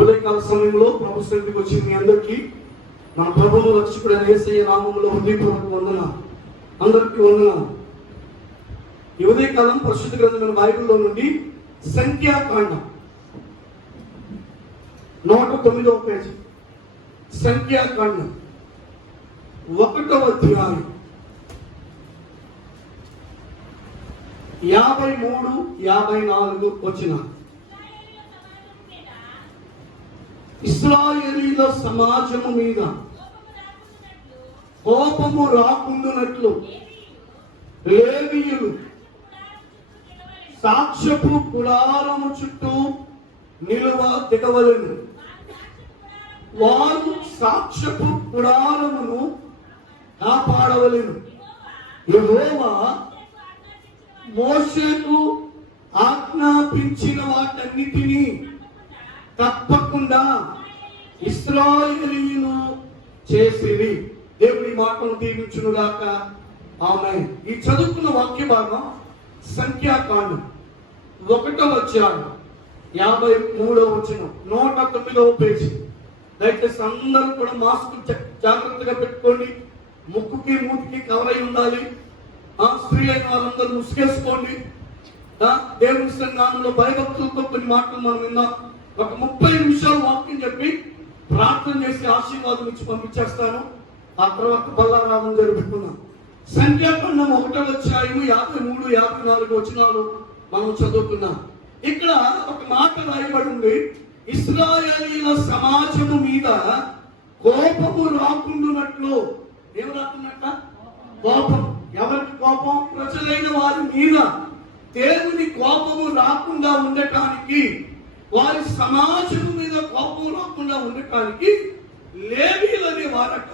ఉదయకాల సమయంలో ప్రభు సన్నిధికి వచ్చి మీ అందరికీ మన ప్రభువు రక్షకుడైన యేసయ్య నామములో హృదయపూర్వక వందనాలు. అందరికీ వందనాలు. ఈ ఉదయకాలం పరిశుద్ధ గ్రంథమైన బైబిల్లో నుండి సంఖ్యాకాండం 109వ పేజీ, సంఖ్యాకాండం 1వ అధ్యాయం 53, 54 వచనాలు. ఇశ్రాయేలీల సమాజము మీద కోపము రాకుండునట్లు లేవీయులు సాక్ష్యపు గుడారము చుట్టూ నిలువ దిగవలెను. వారు సాక్ష్యపు గుడారమును కాపాడవలెను. యెహోవా మోషేకు ఆజ్ఞాపించిన వాటన్నిటినీ తప్పకుండా ఇశ్రాయేలీయులు చేసిరి. దేవుని మాటను దీవించునుగాక. ఆమేన్. ఈ చదువుకున్న వాక్య భాగం సంఖ్యాకాండం 1వ అధ్యాయం 53వ వచనం, 109వ పేజీ. దయచేసి అందరూ కూడా మాస్క్ జాగ్రత్తగా పెట్టుకోండి. ముక్కుకి మూతికి కవర్ అయి ఉండాలి. స్త్రీ అయిన వాళ్ళందరూ ముసుగేసుకోండి. దేవుని సంఘంలో భయభక్తులతో కొన్ని మాటలు మనం విందాం. ఒక 30 నిమిషాలు వాక్యం చెప్పి ప్రార్థన చేసి ఆశీర్వాదం ఇచ్చి పంపించేస్తాను. ఆ తర్వాత బల్లారాధన జరుపుకున్నాం. సంఖ్యాకాండం 1వ అధ్యాయం 53, 54 వచనాలు మనం చదువుకున్నాం. ఇక్కడ ఒక మాట రాయబడి ఉంది, ఇశ్రాయేలీల సమాజము మీద కోపము రాకుండునట్లు. ఏం రాకున్నట్ట? కోపం. ఎవరికి కోపం? ప్రజలైన వారి మీద దేవుని కోపము రాకుండా ఉండటానికి, వారి సమాజం మీద కోపం రాకుండా ఉండటానికి లేవీయులనే వారట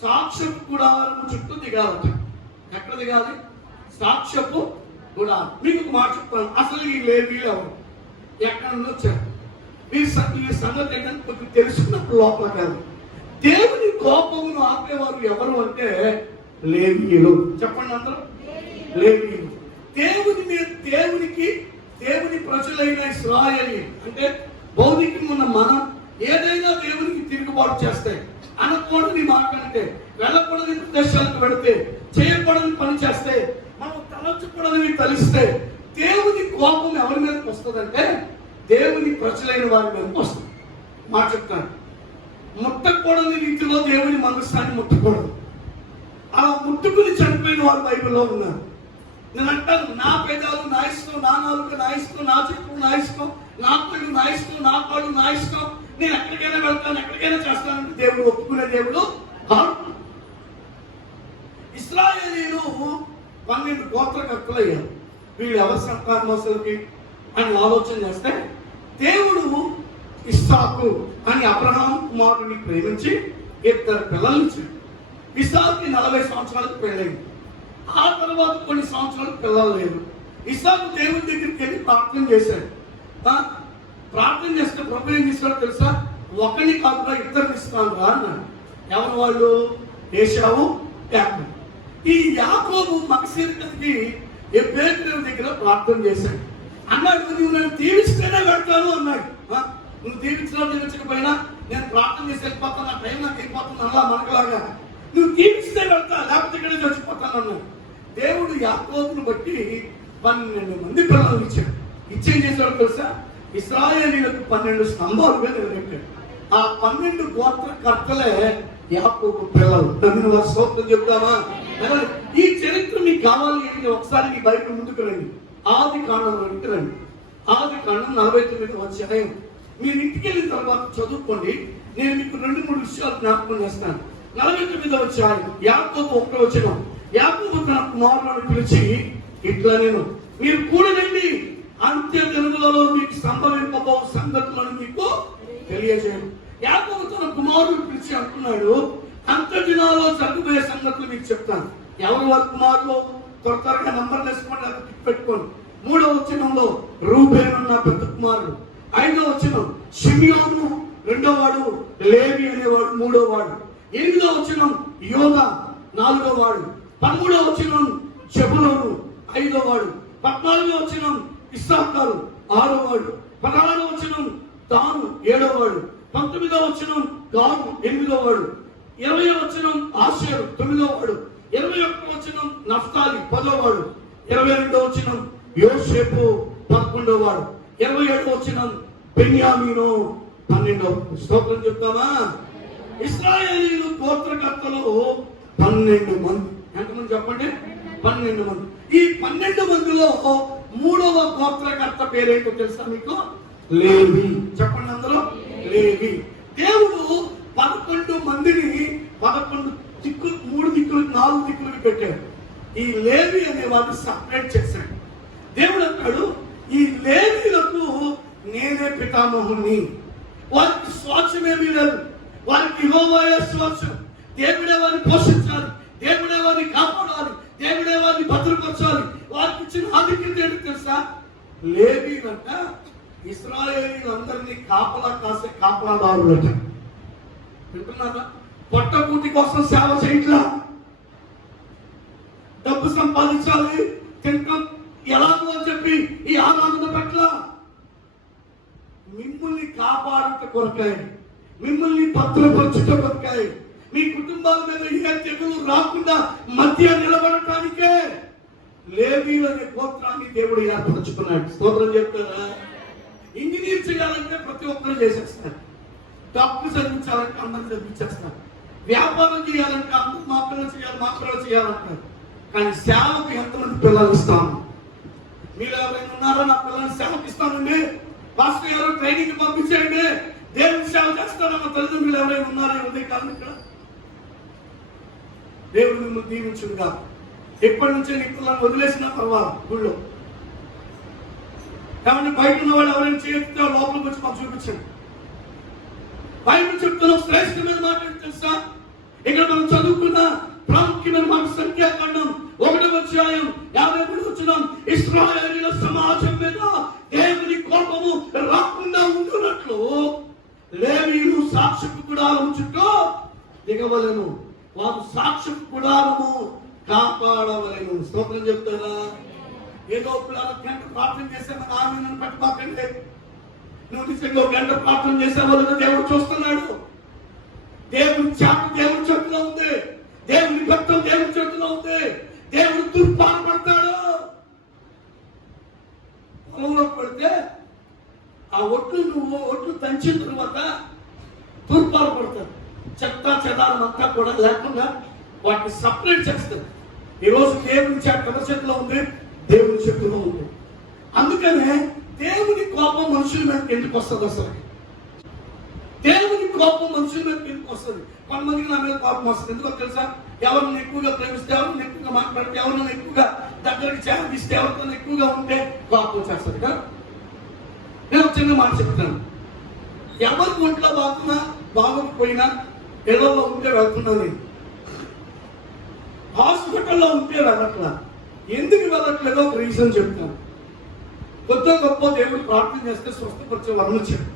సాక్ష్యపు గుడారము చుట్టూ దిగాలట. ఎక్కడ దిగాలి? సాక్ష్యపు గుడారం. మీకు ఒక మాట చెప్తాను. అసలు ఈ లేవీయులు ఎవరు, ఎక్కడ నుండి వచ్చారు? ఈ సంగతి ఏంటంటే కొంచెం తెలుసుకున్నప్పుడు లోపల కాదు. దేవుని కోపమును ఆపేవారు ఎవరు అంటే లేవీయులు. చెప్పండి అందరూ. లేవీయులు. దేవుని ప్రజలైన ఇశ్రాయేలీయులు అంటే భౌతికంగా ఉన్న మనం ఏదైనా దేవునికి తిరుగుబాటు చేస్తే, అనకూడని మాట అంటే, వెళ్ళకూడని ప్రదేశాలకు పెడితే, చేయకూడని పని చేస్తే, మనం తలచకూడదని తలిస్తే దేవుని కోపం ఎవరి మీదకి వస్తుందంటే దేవుని ప్రజలైన వారి మీదకి వస్తుంది. మాట చెప్తాను. ముట్టకూడని రీతిలో దేవుని మనస్సాన్ని ముట్టకూడదు. అలా ముట్టుకుని చనిపోయిన వారు బైబిల్లో ఉన్నారు. నేను అంటాను, నా పెదాలు నా ఇష్టం, నా నాలుక నా ఇష్టం, నా చెప్పులు నా ఇష్టం, నా కళ్ళు నా ఇష్టం, నా కాళ్ళు నా ఇష్టం, నేను ఎక్కడికైనా వెళ్తాను, ఎక్కడికైనా చేస్తానంటే దేవుడు ఒప్పుకునే దేవుడు కాదు. ఇశ్రాయేలీయులు 12 గోత్రకర్తలు అయ్యారు. వీళ్ళు ఎవరి సంతానం అసలుకి అని ఆలోచన చేస్తే, దేవుడు ఇస్సాకు అని అబ్రహాం కుమారుడిని ప్రేమించి 2 పిల్లల్ని ఇచ్చాడు. ఇస్సాకుకి 40 సంవత్సరాలకు పెళ్ళైంది. ఆ తర్వాత కొన్ని సంవత్సరాలకు పిల్లలు లేరు. ఇస్సాకు దేవుని దగ్గరికి వెళ్ళి ప్రార్థన చేశాడు. ప్రార్థన చేస్తే ప్రభు ఏం చేశాడో తెలుసా? ఒకని కాదురా 2 ఇస్తాను రా అన్నాడు. ఎవరు వాళ్ళు? ఏశావు, యాకోబు. ఈ యాకోబు మగశీర్కి ఎబ్బేరు దగ్గర ప్రార్థన చేశాడు. అన్నాడు, నువ్వు నేను దీవిస్తేనే వెళ్తాను అన్నాడు. నువ్వు దీవించకపోయినా నేను ప్రార్థన చేసి వెళ్ళిపోతాను, నా టైం నాకు వెళ్ళిపోతుంది అలా మనకులాగా. నువ్వు దీవిస్తే వెళ్తా, లేకపోతే ఇక్కడే చచ్చిపోతాను అన్నాడు. దేవుడు యాకోబును బట్టి 12 మంది పిల్లలు ఇచ్చాడు. ఇచ్చేం చేశాడు తెలుసా? ఇశ్రాయేలీయులకు 12 స్తంభాలుగా నిలబెట్టాడు. ఆ 12 గోత్రకర్తలే యాకోబు పిల్లలు. నన్ను స్తోత్రం చెప్తామా? ఈ చరిత్ర మీకు కావాలి అంటే ఒకసారి మీ బైబిల్ ముందుకు రండి. ఆదికాండంలోకి రండి. ఆదికాండం 49వ అధ్యాయం. మీరు ఇంటికి వెళ్ళిన తర్వాత చదువుకోండి. నేను మీకు 2-3 విషయాలు జ్ఞాపకం చేస్తాను. 49వ అధ్యాయం యాకోబు 1వ వచనం. యాకోబు తన కుమారులను పిలిచి ఇట్లా, నేను మీరు కూడదండి, అంత్య దినములలో మీకు సంభవింపబో సంగతులను మీకు తెలియజేయను. యాకోబు తన కుమారుడు పిలిచి అంటున్నాడు, అంత్య దినాల్లో జరగబోయే సంగతులు మీకు చెప్తాను. ఎవరు వారి కుమారులు? త్వరగా నంబర్ వేసుకోండి, అది టిక్ పెట్టుకోండి. 3వ వచనంలో రూబేను నా పెద్ద కుమారుడు. 5వ వచనం షిమియోను, 2వ వాడు లేవి అనేవాడు, 3వ వాడు. 8వ వచనం యోదా, 4వ వాడు. 13వ వచనం జెబులోను, 5వ వాడు. 14వ వచనం ఇస్సాకారు, 6వ వాడు. 16వ వచనం తాను 7వ వాడు, 19వ వచనం గాను 8వ వాడు, 20వ వచనం ఆషేరు 9వ వాడు, 21వ వచనం నఫ్తాలి 10వ వాడు, 22వ వచనం యోసేపు 11వ వాడు, 27వ వచనం బెన్యామీను 12వ. స్తోత్రం చెప్తామా? ఇశ్రాయేలీయులు గోత్రకర్తలు 12 మంది. ఎంతమంది చెప్పండి? 12 మంది. ఈ 12 మందిలో 3వ గోత్రకర్త పేరేంటో తెలుసా మీకు? లేవి. చెప్పండి అందరూ. లేవి. దేవుడు 11 మందిని 11 దిక్కులు, 3 దిక్కులు 4 దిక్కులకు పెట్టాడు. ఈ లేవి అనే వాడిని సపరేట్ చేశాడు. దేవుడు అంటాడు, ఈ లేవీలకు నేనే పితామహుణ్ణి, వారికి స్వాస్థ్యమేమీ లేదు, వారికి యెహోవాయే స్వాస్థ్యం. దేవుడే వారిని పోషించాలి, దేవుడే వారిని కాపాడాలి, దేవుడే వారిని భద్రపరచాలి. వారికి ఇచ్చిన ఆధిక్యత ఏంటి తెలుసా? లేవీలంట ఇశ్రాయేలీలందరినీ కాపలా కాసే కాపలాదారులు అంట. వింటున్నారా? పొట్టకూటి కోసం సేవ చేయట్లా, డబ్బు సంపాదించాలి, తింటాం ఎలాగో అని చెప్పి ఈ ఆనంద పట్ల మిమ్మల్ని కాపాడుట కొరకాయి, మిమ్మల్ని భద్రపరచుట కొరకాయి, మీ కుటుంబాల మీద ఏ తెగులు రాకుండా మధ్య నిలబడటానికే లేవీయులు అనే గోత్రాన్ని దేవుడు ఏర్పరచుకున్నాడు. స్తోత్రం చెప్తారా? ఇంజనీర్ చేయాలంటే ప్రతి ఒక్కరు చేసేస్తారు, డాక్టర్ చదివించాలంటే అందరూ చదివించేస్తారు, వ్యాపారం చేయాలంటే అందరూ మా పిల్లలు చేయాలి, మా పిల్లలు చేయాలంటారు. కానీ సేవకు ఎంతమంది పిల్లలు ఇస్తాను? మీరు ఎవరైనా ఉన్నారో నా పిల్లల్ని సేవకి ఇస్తానండి, పాస్టర్ గారు ట్రైనింగ్ పంపించేయండి, దేవుని సేవ చేస్తారన్న తల్లిదండ్రులు ఎవరైనా ఉన్నారో ఉదయ కాలం ఇక్కడ? దేవుడు మిమ్మల్ని దీవించుగా. ఎప్పటి నుంచే నీ పిల్లల్ని వదిలేసినా పర్వాలేదు గుళ్ళో. కాబట్టి బయట ఉన్న వాళ్ళు ఎవరైనా చేస్తే లోపలికి వచ్చి మాకు చూపించండి. బైబిల్ చెప్తున్న శ్రేష్టమైన మాట తెలుసా? ఇక్కడ మనం చదువుకున్న ప్రాముఖ్యమైన మాట సంఖ్యాకాండం 1వ అధ్యాయం 53వ వచనం, ఇశ్రాయేలీయుల సమాజం మీద దేవుని కోపము రాకుండా ఉండునట్లు లేవీయులు సాక్షపు గుడారం చుట్టూ దిగవలెను, వారు సాక్షపు గుడారము కాపాడవలెను. స్తోత్రం చెప్తారా? ఏదో పిల్లల గంట ప్రార్థన చేసామని ఆమెను పట్టుకోకండి. నువ్వు నిజంగా గంట ప్రార్థన చేసేవాళ్ళని దేవుడు చూస్తున్నాడు. దేవుని చాటు దేవుని చేతిలో ఉంది, దేవుని భక్తం దేవుని చేతిలో ఉంది. దేవుడు తూర్పాలు పడతాడు. పొలంలో పడితే ఆ ఒట్లు దంచిన తర్వాత తూర్పాలు పడతాడు. చెత్త చెదారం అంతా కూడా లేకుండా వాటిని సపరేట్ చేస్తారు. ఈరోజు దేవుని చాటు చేతిలో ఉంది, దేవుని చేతిలో ఉంది. అందుకనే దేవుని కోపం మనుషుల మీదకి ఎందుకు వస్తుంది? అసలు దేవుని కోపం మనుషుల మీదకి ఎందుకు వస్తుంది? కొంతమందికి నా మీద కోపం వస్తుంది. ఎందుకో తెలుసా? ఎవరిని ఎక్కువగా ప్రేమిస్తే, ఎవరిని ఎక్కువగా మాట్లాడితే, ఎవరిని ఎక్కువగా దగ్గరికి చేరదీస్తే, ఎవరితో ఎక్కువగా ఉంటే కోపం చేస్తుంది కదా. నేను ఒక చిన్న మాట చెప్తాను. ఎవరికి ఒంట్లో బాగోకపోయినా ఇళ్లలో ఉంటే వెళ్తున్నా, నేను హాస్పిటల్లో ఉంటే వెళ్ళట్లా. ఎందుకు వెళ్ళట్లేదో ఒక రీజన్ చెప్తాను. కొత్త గొప్ప దేవుడు ప్రార్థన చేస్తే స్వస్థపరిచే వరం చెప్పి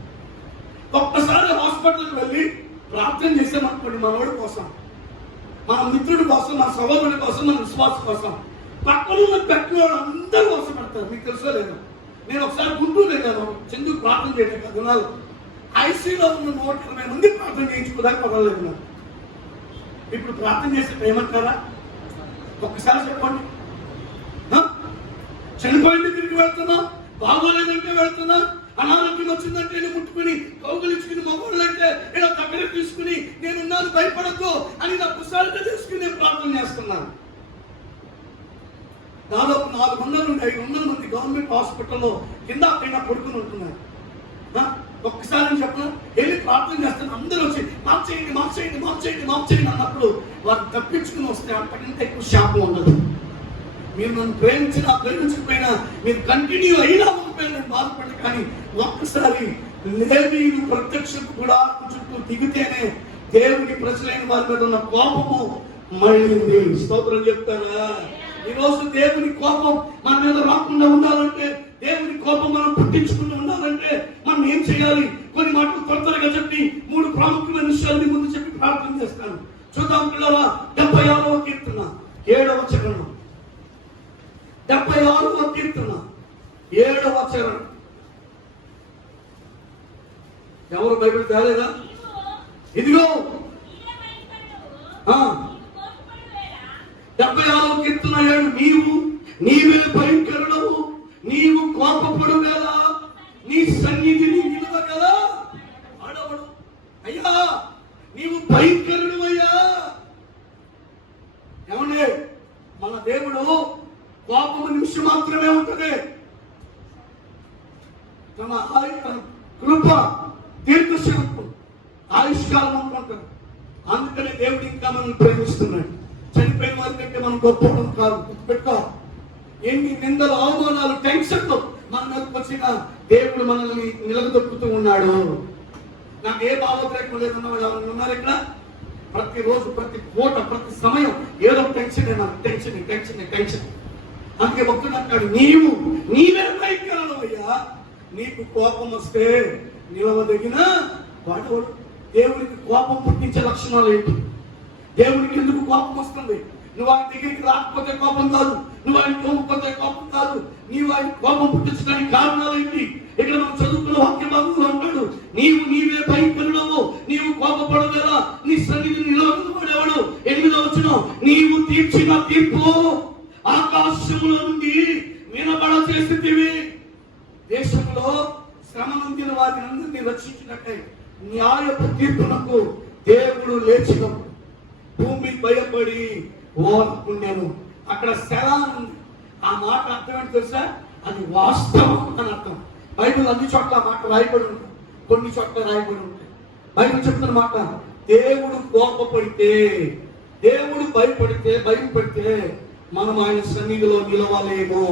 ఒక్కసారి హాస్పిటల్కి వెళ్ళి ప్రార్థన చేసామనుకోండి, మనోడి కోసం, మన మిత్రుడి కోసం, మన సహోదరుడి కోసం, మన విశ్వాసం కోసం, పక్కన పెట్టిన వాళ్ళు అందరూ కోసం పెడతారు. మీకు తెలుసో లేదు? నేను ఒకసారి గుంటూరు వెళ్ళాను, చెందుకు ప్రార్థన చేయడం కాదు, ఐసీలో ఉన్న 120 మంది ప్రార్థన చేయించుకోదాకా పర్వాలేదు నాకు. ఇప్పుడు ప్రార్థన చేస్తే ఏమంటారా? ఒక్కసారి చెప్పండి. చనిపోయిన దగ్గరికి వెళ్తున్నా, బాగోలేదంటే వెళ్తున్నా, అనారోగ్యం వచ్చిందంటే ముట్టుకుని కౌగులించుకుని మగవాళ్ళంటే ఇలా దగ్గర తీసుకుని నేనున్నాను భయపడద్దు అని నా పుస్తకాలతో తీసుకుని నేను ప్రార్థన చేస్తున్నాను. దాదాపు 400 నుండి 500 మంది గవర్నమెంట్ హాస్పిటల్లో కింద పైన పడుకుని ఉంటున్నారు. ఒక్కసారి చెప్పిన వెళ్ళి ప్రార్థన చేస్తాను, అందరూ వచ్చి మాఫ్ చేయండి అన్నప్పుడు వారు తప్పించుకుని వస్తే అంతకంటే ఎక్కువ శాపం ఉండదు. మీరు నన్ను ప్రేమించకపోయినా మీరు కంటిన్యూ అయినా ఉంటే నేను బాధపడి, కానీ ఒక్కసారి లేవీయులు ప్రత్యక్షకు కూడా చుట్టూ దిగితేనే దేవుని ప్రజలైన వారి మీద ఉన్న కోపము మళ్ళీ. స్తోత్రం చెప్తారా? ఈరోజు దేవుని కోపం మన మీద రాకుండా ఉండాలంటే, దేవుని కోపం మనం పుట్టించుకుంటూ ఉండాలంటే మనం ఏం చేయాలి? కొన్ని మాటలు త్వరగా చెప్పి 3 ప్రాముఖ్యమైన విషయాలు ముందు చెప్పి ప్రార్థన చేస్తాను. చూద్దాం పిల్లల. 76వ కీర్తన 7వ చరణం. 76వ కీర్తన 7వ చరణం. ఎవరు బైబిల్ తేలేదా? ఇదిగో 76వ కీర్తన 7, నీవే భయంకరుడవు, నీవు కోపపడు గల, నీ సన్నిధిని నిలవగల ఆడవడు. అయ్యా నీవు భయంకరుడు అయ్యా. ఏమండి, మన దేవుడు కోపము నిమిషం మాత్రమే ఉంటుంది. తన కృప దీర్ఘశాంతం ఆయుష్కాలం అనుకుంటారు. అందుకనే దేవుడు ఇంకా మనం ప్రేమిస్తున్నాడు. చనిపోయిన వారి కంటే మనం గొప్పవడం కాదు. గుర్తుపెట్టుకో, ఎన్ని నిందలు, అవమానాలు, టెన్షన్లు మన మీదకి వచ్చినా దేవుడు మనల్ని నిలదొక్కుతూ ఉన్నాడు. నాకు ఏ భావోద్రేకం లేదన్న వాళ్ళు ఎవరు ఉన్నారు ఇక్కడ? ప్రతిరోజు, ప్రతి పూట, ప్రతి సమయం ఏదో టెన్షన్, నాకు టెన్షన్ టెన్షన్ టెన్షన్. అందుకే భక్తుడు అంటాడు, నీవే భయంకరుడవయ్యా, నీకు కోపం వస్తే నిలవదగిన వాడవాడు. దేవుడికి కోపం పుట్టించే లక్షణాలు ఏంటి? దేవుడికి ఎందుకు కోపం వస్తుంది? నువ్వు ఆయన దగ్గరికి రాకపోతే కోపం కాదు, నువ్వు ఆయన కోపపోతే కోపం కాదు, నీవు ఆయన కోపం పుట్టించడానికి కారణాలు ఏంటి? ఇక్కడ మనం చదువుకున్న వాక్య భాగంలో అంటాడు, నీవే భయంకరుడవు, నీవు కోపపడగలరా, నీ సన్నిధిని నిలవబడేవాడు. 8వ వచనం, నీవు తీర్చిన తీర్పు ఆకాశముల నుండి వినబడ చేసేటివి. దేశంలో శ్రమ నొందిన వారిని అందరినీ రక్షించినట్టే న్యాయపు తీర్పునకు దేవుడు లేచిన భూమి భయపడి ఓర్పుండెను. అక్కడ శరా ఉంది. ఆ మాట అర్థం ఏంటి తెలుసా? అది వాస్తవం అని అర్థం. బైబిల్ అన్ని చోట్ల మాట రాయబడి ఉంటుంది, కొన్ని చోట్ల రాయబడి ఉంటాయి. బైబిల్ చెప్తున్న మాట, దేవుడు కోపపడితే, దేవుడు భయపడితే మనం ఆయన సన్నిధిలో నిలవలేము.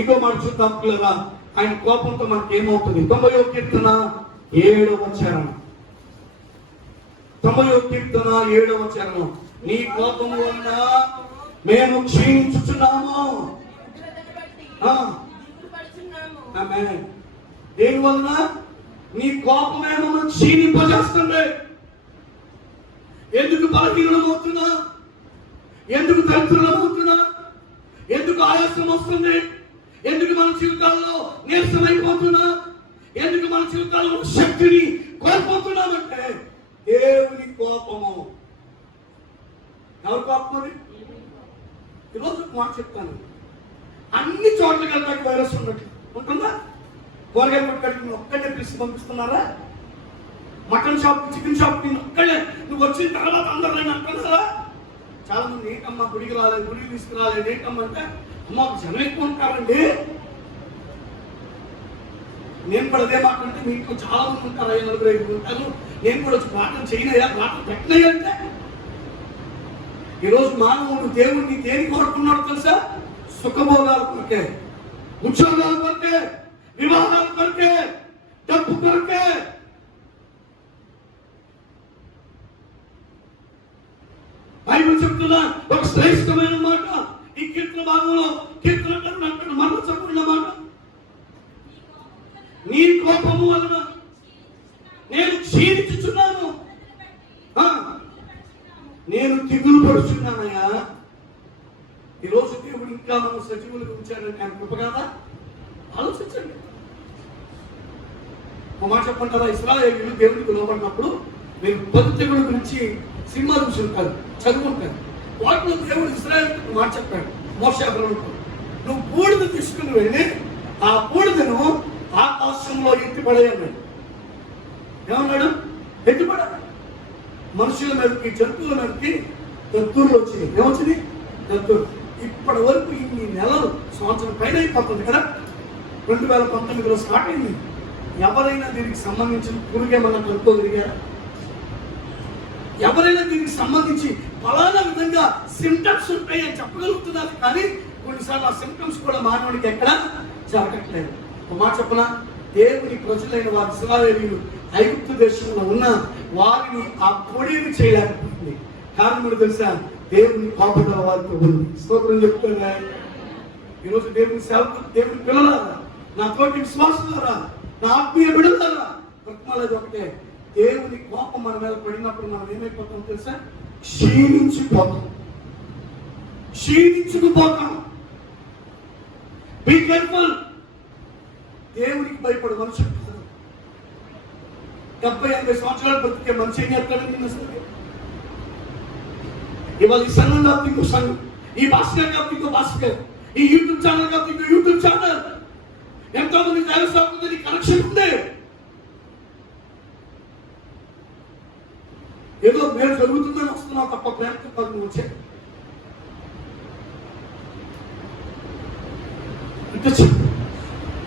ఇంకో మాట చూద్దాం పిల్లరా, ఆయన కోపంతో మనకి ఏమవుతుంది? 90వ కీర్తన 7వ చరణం. 90వ కీర్తన 7వ చరణం, నీ కోపము వల్ల మేము క్షీణించుచున్నాము. దేని వలన? నీ కోపమే మమ్మల్ని క్షీణింపజేస్తుంది. ఎందుకు బలహీనమవుతున్నా? ఎందుకు దరిద్రులమవుతున్నా? ఎందుకు ఆయాసం వస్తుంది? ఎందుకు మన జీవితాల్లో నీరసమైపోతున్నా? ఎందుకు మన జీవితాల్లో శక్తిని కోల్పోతున్నామంటే దేవుని కోపము. ఎవరు కోపం? ఈరోజు మాట చెప్తాను, అన్ని చోట్లకి వెళ్ళడానికి వైరస్ ఉన్నట్లు ఉంటుందా? కూరగాయలు పట్టుకట్టుకుని ఒక్కడే పిలిచి పంపిస్తున్నారా? మటన్ షాప్, చికెన్ షాప్ ఒక్కడే నువ్వు వచ్చిన తర్వాత అందరూ అంటున్నారా? చాలా మంది ఏంటమ్మా గుడికి రాలేదు, గుడికి తీసుకురాలేదు, ఏంటమ్మా అంటే అమ్మ జనం ఎక్కువ ఉంటారండి. నేను కూడా అదే మాట అంటే, మీకు చాలా మంది ఉంటారు, 5 ఉంటారు, నేను కూడా వచ్చి పాఠం చేయనయ్యా, పాఠం పెట్టనయ్యా అంటే. ఈరోజు మానవుడు దేవుడిని దేనికి కోరుకున్నాడు తెలుసా? సుఖభోగాల కొరకే, ఉద్యోగాల కొరకే, వివాహాల కొరకే, డబ్బు కొరకే. బైబిల్ చెప్తున్నా ఒక శ్రేష్టమైన మాట ఈ కీర్తన భాగంలో. కీర్తనకారుడు అంటాడు, మరణ చదువుకున్న మాట, నీ కోపము వలన నేను క్షీణించుచున్నాను, నేను దిగులు పడుచున్నానయ్యా. ఈరోజు దేవుడు ఇంకా మనం సజీవులుగా ఉంచాడంటే ఆయన కృప కాదా? ఆలోచించండి. ఒక మాట చెప్పంటారా? ఇశ్రాయేలీయులు దేవుడికి లోబడినప్పుడు మీరు 10 తెగుల గురించి సినిమా చూసుంటారు, చదువుకుంటారు. వాటిలో దేవుడు ఇశ్రాయేలీయులకు మాట చెప్పాడు, మోషే అబ్రాహాముతో, నువ్వు బూడిద తీసుకుని వెళ్ళి ఆ బూడిదను ఆకాశంలో ఎత్తిపడేయన్నాడు. ఏమన్నాడు? ఎత్తిపడ. మనుషుల మీదకి, జంతువుల మీదకి దత్తూరులు వచ్చింది. ఏమొచ్చింది? దత్తూరు. ఇప్పటి వరకు ఇన్ని నెలలు, సంవత్సరం పైన అయిపోతుంది కదా, 2019లో స్టార్ట్ అయింది. ఎవరైనా దీనికి సంబంధించిన పురుగేమన్నా కనుక్కోగలిగారా? ఎవరైనా దీనికి సంబంధించి ఫలానా విధంగా సిమ్టమ్స్ ఉంటాయి అని చెప్పగలుగుతున్నారు, కానీ కొన్నిసార్లు ఆ సిమ్టమ్స్ కూడా మానవుడికి ఎక్కడ జరగట్లేదు. ఒక మాట చెప్పనా? దేవుని ప్రజలైన వారి ఇశ్రాయేలీయులు ఐగుప్తు దేశంలో ఉన్న వారిని ఆ పొడిని చేయలేకపోతుంది. కారణం తెలుసా? దేవుని కోపం వారితో ఉంది. స్తోత్రం చెప్తున్నా. ఈరోజు దేవుని సేవకు, దేవుని పిల్లలారా, నా తోటి విశ్వాసులారా, నా ఆత్మీయ బిడ్డలారా, బ్రతమాలేదు ఒకటే, దేవుని కోపం మన మీద పడినప్పుడు మనం ఏమైపోతాం తెలుసా? క్షీణించుకుపోతాం. Be careful. దేవునికి భయపడు, మనుషులు కాదు. 70-80 సంవత్సరాలు బ్రతికే మనిషి ఏం చెప్తాడండి అసలు? ఇవాళ ఈ సంఘం కాబట్టి ఇంకో సంఘం, ఈ భాస్కర్ కాబట్టి ఇంకో భాస్కర్, ఈ యూట్యూబ్ ఛానల్ కాబట్టి ఇంకో యూట్యూబ్ ఛానల్. ఎంతో మంది దైవసేవకులతో కనెక్షన్ ఉంది. ఏదో మేలు జరుగుతుందని వస్తున్నావు తప్ప ప్రేమతో కాదు నువ్వు వచ్చే.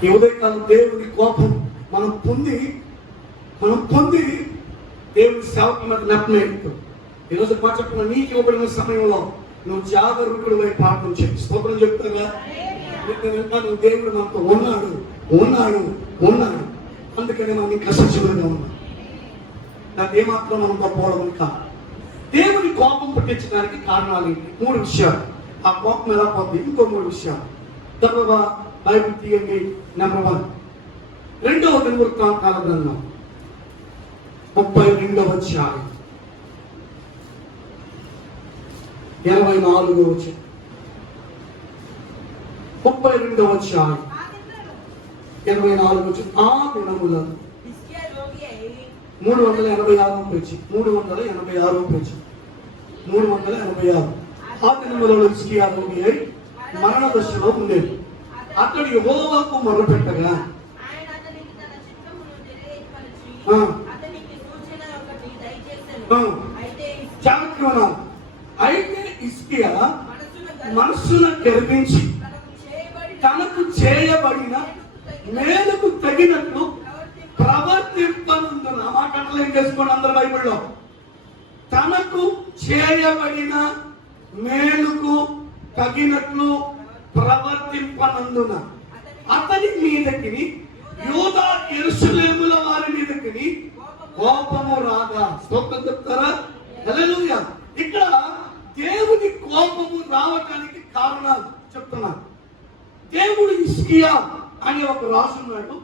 ఈ ఉదయకాలం దేవుని కోపం మనం పొంది దేవుని సేవకుల మీద నెప్పలేదు. ఈరోజు చెప్పిన నీకు ఇవ్వబడిన సమయంలో నువ్వు జాగరూకుడు వై ప్రార్థన చేయి. స్తోత్రం చెప్తాగా నువ్వు దేవుడు మనతో ఉన్నాడు. అందుకని మనం ఇంకా సజీవంగా ఉన్నాం. నాకేమాత్రం మనం గొప్పవడం కాదు. దేవుని కోపం పుట్టించడానికి కారణాలు ఏంటి? 3 విషయాలు. ఆ కోపం ఎలా పోతుంది? ఇంకో 3 విషయాలు. తప్పగా బైబిల్ తీయండి. నెంబర్ 1, 2వ దినవృత్తాంతాల గ్రంథం 32వ అధ్యాయం 24వ వచనం. 32వ అధ్యాయం 24వ వచనం. ఆ దినములలో 386వ పేజీ 386 ఆ దినములలో హిజ్కియా రోగి అయి మరణ దశలో ఉండేది. అతడు యెహోవాకు మొర్రపెట్టగా అయితే హిజ్కియా మనస్సున గర్వించి తనకు చేయబడిన మేలుకు తగినట్లు ప్రవర్తింపనందున. మా కట్టలు ఏం చేసుకోండి అందరు బైబిల్లో. తనకు చేయబడిన మేలుకు తగినట్లు ప్రవర్తింపనందున అతని మీదకి యూదా యెరూషలేముల వారి మీదకి కోపము రాగా. స్తోత్రం చెప్తారా? హల్లెలూయా. ఇక్కడ దేవుని కోపము రావటానికి కారణాలు చెప్తున్నాను. దేవుడు హిజ్కియా అనే ఒక రాజు ఉన్నాడు,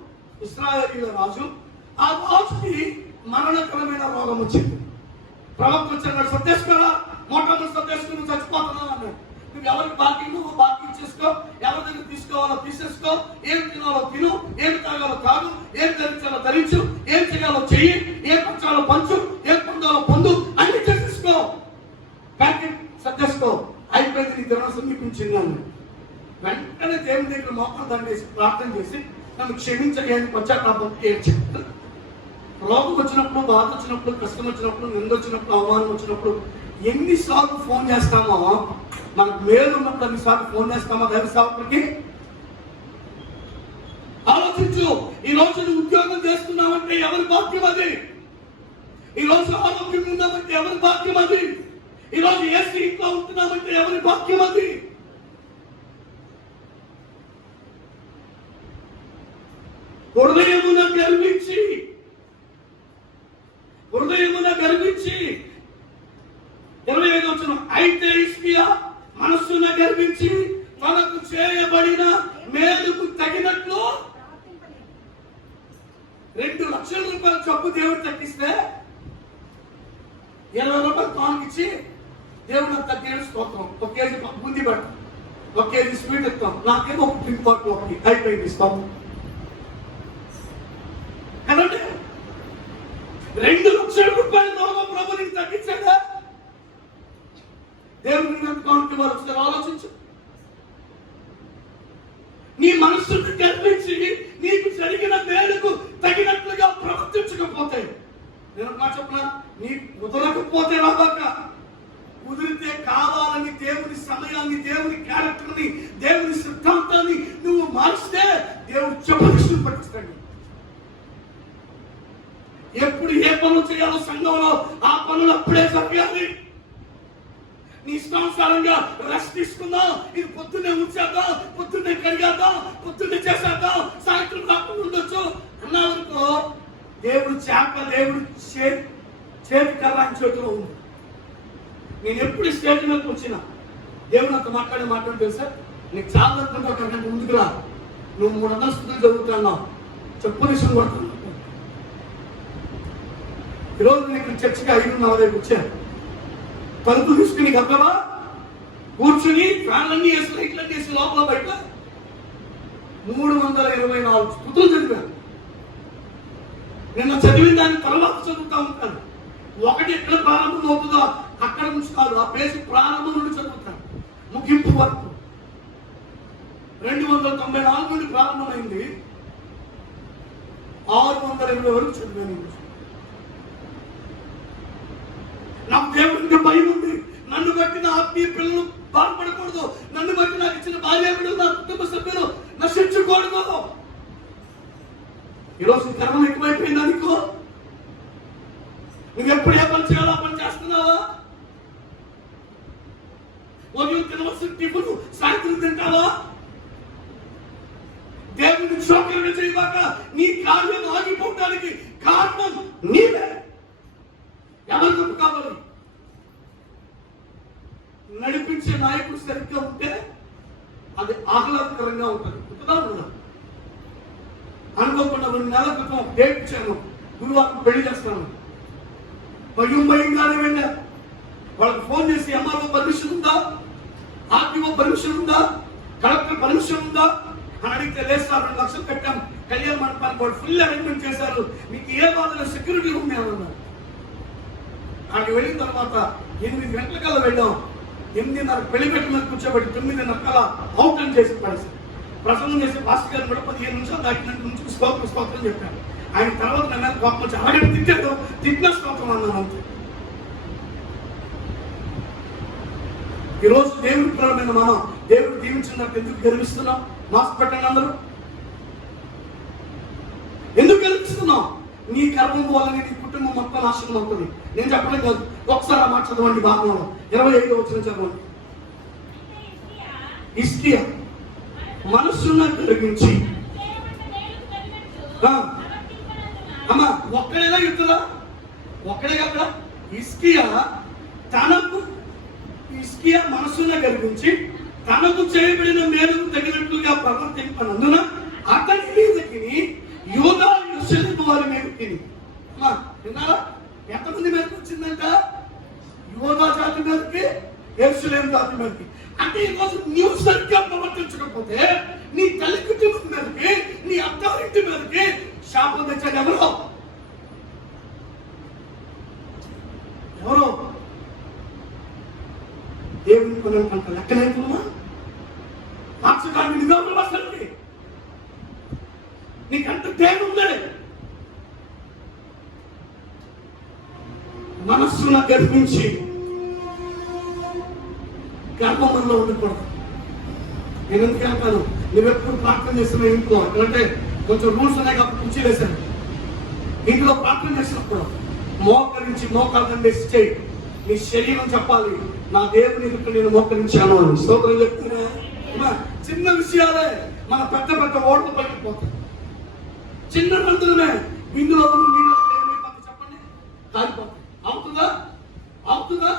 ఇశ్రాయేలీయుల రాజు. ఆ రాజుకి మరణకరమైన రోగం వచ్చింది. ప్రవక్త వచ్చాడు, సత్యేసుకోరా, మోటార్లు సత్యేసుకుని చచ్చిపోతున్నావు అన్నాడు. నువ్వు ఎవరికి బాకీ నువ్వు బాకీ చేసుకో, ఎవరి దగ్గర తీసుకోవాలో తీసేసుకో, ఏం తినాలో తిను, ఏం తాగాలో తాగు, ఏం ధరించాలో ధరించు, ఏం చేయాలో చెయ్యి, ఏం పంచాలో పంచు, ఏం పొందాలో పొందు, అన్ని చేసేసుకో, ప్యాకెట్ సర్దేసుకో, అయిపోయింది, నీ దినం సమీపించింది అన్నాడు. వెంటనే దేవుని దగ్గర మోకాలు దండేసి ప్రార్థన చేసి నన్ను క్షమించని పశ్చాత్తాపం ఏడ్చాడు. రోగం వచ్చినప్పుడు, బాధ వచ్చినప్పుడు, కష్టం వచ్చినప్పుడు, నింద వచ్చినప్పుడు, అవమానం వచ్చినప్పుడు ఎన్నిసార్లు ఫోన్ చేస్తామో, మనకు మేలు ఉన్నప్పుడు అన్నిసార్లు ఫోన్ చేస్తామో దైవ సేవకుడికి? ఆలోచించు. ఈ రోజు నువ్వు ఉద్యోగం చేస్తున్నావంటే ఎవరి భాగ్యం అది? ఈ రోజు ఆరోగ్యం ఉందామంటే ఎవరి భాగ్యం అది? ఈ రోజు ఏసీ ఇంట్లో ఉంటున్నామంటే ఎవరి భాగ్యం అది? హృదయమున గర్వించి గర్వించి 25వ వచనం. అయితే హిజ్కియా మనస్సున గర్వించి తనకు చేయబడిన మేలుకు తగినట్లు 2 లక్షల రూపాయల చొప్పు దేవుడు తగ్గిస్తే 20 రూపాయలు కానుకిచ్చి దేవుడు తగ్గే స్తోత్రం, 1 కేజీ బుంది పట్టు, 1 కేజీ స్వీట్ ఇస్తాం, నాకేమో 1 డ్రింక్ బాటిల్ ఒకటి అయిపోయింది ఇస్తాం కదండి. 2 లక్షల రూపాయల రోగం ప్రభునికి తగ్గించాడా? దేవుడిని కానుక వాళ్ళు ఒకసారి ఆలోచించు. నీ మనస్సును కల్పించి నీకు జరిగిన మేలుకు తగినట్లుగా ప్రవర్తించకపోతే, నేను మా చెప్పిన నీకు కుదరకపోతే రాదాక, కుదిరితే కావాలని దేవుని సమయాన్ని, దేవుని క్యారెక్టర్ని, దేవుని సిద్ధాంతాన్ని నువ్వు మారిస్తే దేవుడు చెప్పు పట్టిస్తాడు. ఎప్పుడు ఏ పనులు చేయాలో సంఘంలో ఆ పనులు అప్పుడే జరగాలి. నీ ఇష్టానుసారంగా రెస్ట్ తీసుకుందాం, ఇది పొద్దున్నే ఉంచేద్దాం, పొద్దున్నే కడిగేద్దాం, పొద్దున్నే చేసేద్దాం, సాయంత్రం రాకుండా ఉండొచ్చు అన్నావనుకో, దేవుడు దేవుడు చేతి కర్రాని చేతిలో ఉంది. నేను ఎప్పుడు స్టేజ్ మీదకి వచ్చినా దేవుడు అంత మాట్లాడి తెలుసా, నీకు చాలా అనుకుంటా కంటే ముందుకురా, నువ్వు 3 అంతస్తులు చదువుతున్నావు, చెప్పు విషయం కొడుతున్నావు. ఈరోజు నీకు చర్చకి 5:40 వచ్చాను, తలుపు తీసుకుని గబ్బవా కూర్చుని ఫ్యాన్లన్నీ వేసి లైట్లన్నీ వేసి లోపల బయట 324 స్థుతులు చదివాను. నిన్న చదివిన దాని తర్వాత చదువుతా ఉంటాను. ఒకటి ఎక్కడ ప్రారంభం అవుతుందో అక్కడ నుంచి కాదు, ఆ పేజీ ప్రారంభం నుండి చదువుతాను ముగింపు వరకు. 294 నుండి ప్రారంభమైంది, 620 వరకు చదివాను. నాకు దేవుడికి భయం ఉంది. నన్ను బట్టి నా ఆత్మీయ పిల్లలు బాధపడకూడదు, నన్ను బట్టి నాకు ఇచ్చిన భార్య బిడ్డలు, నా కుటుంబ సభ్యులు నశించకూడదు. ఈరోజు గర్వం ఎక్కువైపోయింది అనుకో, నువ్వు ఎప్పుడు ఏ పని చేయాలో ఆ పని చేస్తున్నావా? ఉదయం తినవలసిన టిఫిన్ సాయంత్రం తింటావా? దేవుని క్షోభన చేయబాక నీ కార్యం ఆగిపోవడానికి కారణం నీవే. ఎవరికి కావాలి? నడిపించే నాయకుడు సరిగ్గా ఉంటే అది ఆహ్లాదకరంగా ఉంటుంది. అనుకోకుండా 2 నెలల క్రితం డేట్ ఇచ్చాను, గురువారం పెళ్లి చేస్తాను. భయంగానే వెళ్ళా. వాళ్ళకి ఫోన్ చేసి ఎంఆర్ఓ పర్మిషన్ ఉందా, ఆర్టీఓ పర్మిషన్ ఉందా, కలెక్టర్ పర్మిషన్ ఉందా అని అడిగితే లేదు సార్ 2 లక్షలు కట్టాం, కళ్యాణ మండపానికి వాళ్ళు ఫుల్ అరేంజ్మెంట్ చేశారు, మీకు ఏ బాధలో సెక్యూరిటీ ఉంది అన్నారు. అక్కడికి వెళ్ళిన తర్వాత 8 గంటలకల్లా వెళ్ళాం. 8:30 పెళ్లి పెట్టి మీద కూర్చోబెట్టి 9:30 అవుట్ అని చేసి పడేసి ప్రసంగం చేసి పాస్టర్ గారు కూడా 15 నిమిషాలు దాటినంత నుంచి స్తోత్రం చెప్పాను. ఆయన తర్వాత నా మీద కోపం వచ్చి అలాగే తిట్టాడు, తిట్టిన స్తోత్రం అన్నాను అంతే. ఈరోజు దేవుడి పిల్లలమైన మనం దేవుడు దీవించినట్టు ఎందుకు గర్విస్తున్నాం? మాస్క్ పెట్టండి అందరూ. ఎందుకు గర్విస్తున్నాం? నీ గర్వం వల్ల నీ కుటుంబం మొత్తం నాశనం అవుతుంది. నేను చెప్పడం కాదు, ఒకసారి ఆ మాట చదవండి. భాగంలో 25వ వచనం చదవండి. హిజ్కియా మనస్సును కలిగించి, అమ్మా ఒక్కడేలా చెప్తుందా? ఒక్కడే కదా. హిజ్కియా మనస్సును కలిగించి తనకు చేయబడిన మేలుకు తగినట్లుగా ప్రవర్తింపనందున అతని మీదకి యూదా యెరూషలేము వారి మీదకి. విన్నారా? ఎంతమంది మీదకి వచ్చిందంట? యూదా జాతి మీదకి, యెరూషలేము జాతి మీదకి. అంటే ఈరోజు నీవు సరిగ్గా ప్రవర్తించకపోతే నీ తల్లి కుటుంబం మీదకి, నీ అత్తారింటి మీదకి శాపం తెచ్చాడు ఎవరో? దేవుని పనులు అంట లెక్కలేకున్నా మార్చడానికి నిజాలు వస్తుంది. నీకంత దేవుడే మనస్సును గర్వించి గర్భంలో ఉండకూడదు. నేను ఎందుకు అంటాను, నువ్వెప్పుడు ప్రార్థన చేస్తున్నా ఇంట్లో, ఎందుకంటే కొంచెం రూల్స్ ఉన్నాయి కాబట్టి కుర్చీ వేశాను. ఇంట్లో ప్రార్థన చేసినప్పుడు మోకరించి మోకాళ్ళని వేసి చేయి. నీ శరీరం చెప్పాలి, నా దేవుని ఎదుట నేను మోకరించాను అని. స్తోత్రం చెప్తున్నా. చిన్న విషయాలే మన పెద్ద పెద్ద ఓట్లు పగిలిపోతాయి. చిన్న రంగులమే బిందులో నీళ్ళు చెప్పండి కాలిపోతాయి. అవుతుందా?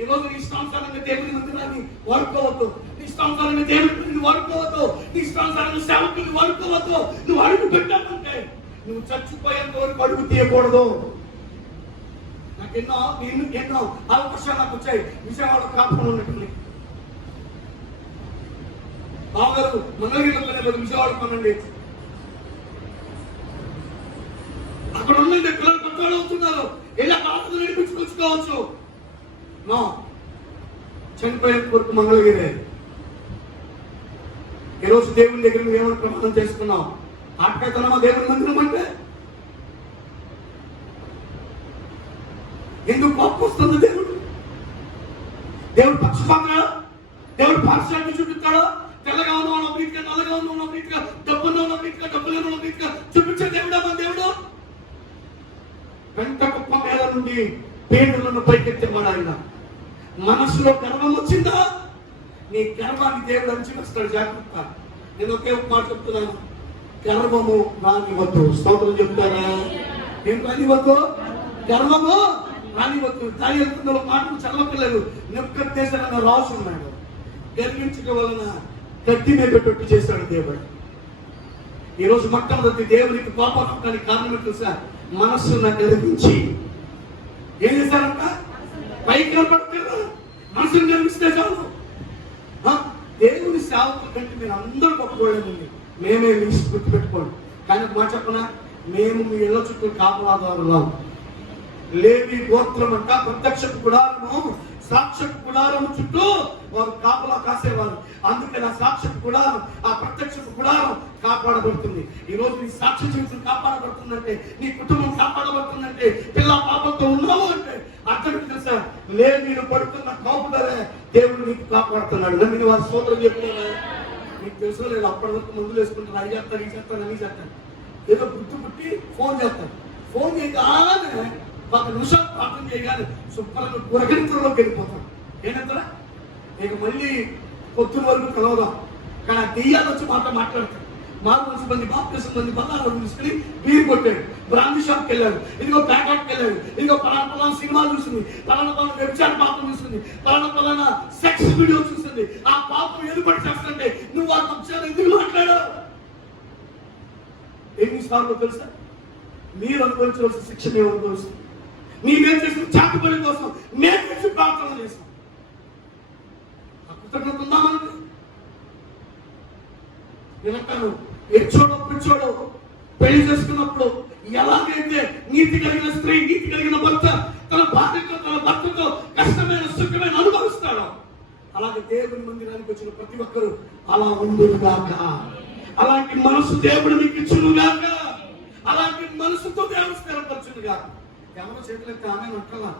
ఈరోజు నీ ఇష్టానుసారంగా దేవుని మందిరాన్ని వాడుకోవద్దు, నీ ఇష్టానుసారంగా దేవుని వాడుకోవద్దు, నీ ఇష్టానుసారంగా సేవకుని వాడుకోవద్దు. నువ్వు అడుగు పెట్టాలంటే నువ్వు చచ్చిపోయేంత వరకు అడుగు తీయకూడదు. నాకు ఎన్నో అవకాశాలు నాకు వచ్చాయి. విజయవాడ కాపురం ఉన్నట్టు బావగారు మంగళగిరిలో కొనే బదులు విజయవాడ కొనండి. అక్కడ ఉండండి, పిల్లలు కొత్తవాళ్ళు అవుతున్నారు, ఎలా బాధలు నడిపించుకొచ్చుకోవచ్చు. చనిపోయే వరకు మంగళగిరే. ఈరోజు దేవుని దగ్గర నువ్వు ఏమని ప్రమాణం చేసుకున్నావు? ఆటకైతనమా దేవుని మందిరం అంటే? ఎందుకు కోపం వస్తుంది? దేవుడు పక్షపాతంగా, దేవుడు పార్శ్వాన్ని చూపిస్తాడా? తెల్లగా ఉన్న ప్రీతిగా, నల్లగా ఉన్న ప్రీతిగా, డబ్బులో ఉన్న ప్రీతిగా, డబ్బులో ఉన్న ప్రీతిగా చూపించే దేవుడా మన దేవుడు? వెంట కుప్ప మీద నుండి పేదలను పైకెత్తేవాడు ఆయన. మనసులో గర్వం వచ్చిందా? నీ గర్వాన్ని దేవుడు అణిచివేస్తాడు. జాగ్రత్త. నేను ఒకే ఒక మాట చెప్తున్నాను, గర్వము రానివద్దు. స్తోత్రం చెప్తారా? ఏం రానివద్దు? గర్వము రానివద్దు. దానిలో మాటలు చదవట్లేదు. నెప్పుకొట్టేశాడన్న రాజు ఉన్నాడు. గర్వించడం వలన గడ్డి మీద పెట్టు చేశాడు దేవుడు. ఈరోజు మొట్టమొదటి దేవునికి కోపం రావడానికి కారణం తెలుసా? మనస్సును గర్వించి ఏం చేశారంట? పైకి కనపడతారు, మనసును గర్విస్తే చాలు. దేవుని సేవకుల కంటే మీరు అందరూ గొప్పవాళ్ళే ఉంది. మేమే గుర్తుపెట్టుకోండి. కానీ మాట చెప్పనా, మేము మీ ఇళ్ల చుట్టూ కాపలాదారులం. లేవి గోత్రం అంట ప్రత్యక్షపు గుడారము సాక్ష్యపు గుడారము చుట్టూ వారు కాపలా కాసేవారు. అందుకని ఆ సాక్ష్యపు గుడారం, ఆ ప్రత్యక్షపు గుడారం కాపాడబడుతుంది. ఈ రోజు నీ సాక్ష్య జీవితం కాపాడబడుతుందంటే, నీ కుటుంబం కాపాడబడుతుందంటే, పిల్ల పాపంతో ఉన్నావు అంటే అతనికి తెలుసా, లేవీలు పడుతున్న కాపుదలే దేవుడు నీకు కాపాడుతున్నాడు. నమ్మిన వారి సోదరులు చెప్తున్నారు. మీకు తెలుసు లేదు, అప్పటి వరకు మందులు వేసుకుంటారు, అవి చేస్తారు, ఈ చేస్తారు, అన్ని చేస్తారు. ఏదో గుర్తు పుట్టి ఫోన్ చేస్తారు. ఫోన్ చేయగానే 10 నిమిషాలు ప్రార్థన చేయగానే శుభ్రంగా గురగంతుల్లోకి వెళ్ళిపోతాం. ఏంటంటారా, ఇక మళ్ళీ పొద్దున వరకు కలవదాం. కానీ ఆ దెయ్యాలు వచ్చి మాట్లాడతారు. 4 మంది బాప్తిసం మంది బల్లాలు తీసుకుని బీరు కొట్టాడు, బ్రాందీ షాప్కి వెళ్ళాడు, ఇదిగో ప్యాకెట్కి వెళ్ళాడు, ఇదిగో పలానా సినిమా చూసింది, పలానా వెబ్సైట్ పాపం చూసింది, పలానా సెక్స్ వీడియో చూసింది. ఆ పాపం ఎదుపడి చేస్తుంటే నువ్వు ఆ పక్షాలు ఎందుకు మాట్లాడావు? ఎన్నిసార్లు తెలుసా, మీరు అనుభవించవలసిన శిక్ష మేము అనుభవిస్తాం. మేము చేసిన చాటుపడి కోసం మేము చేసి ప్రార్థన చేస్తాం. కృతజ్ఞత ఉందా మనకు? నేనంటాను, ఎచ్చోడో పిచ్చోడో పెళ్లి చేసుకున్నప్పుడు ఎలాగైతే నీతి కలిగిన స్త్రీ, నీతి కలిగిన భర్త తన భార్యతో తన భర్తతో కష్టమైన సుఖమైన అనుభవిస్తాడో, అలాగే దేవుని మందిరానికి వచ్చిన ప్రతి ఒక్కరూ అలా ఉండుగాక. అలాంటి మనసు దేవుడు మీకు ఇచ్చునుగాక. అలాంటి మనసుతో దేవుడు స్థిరపరచునుగాక. ఎవరో చేతులెత్తి ఆమె అంటారా,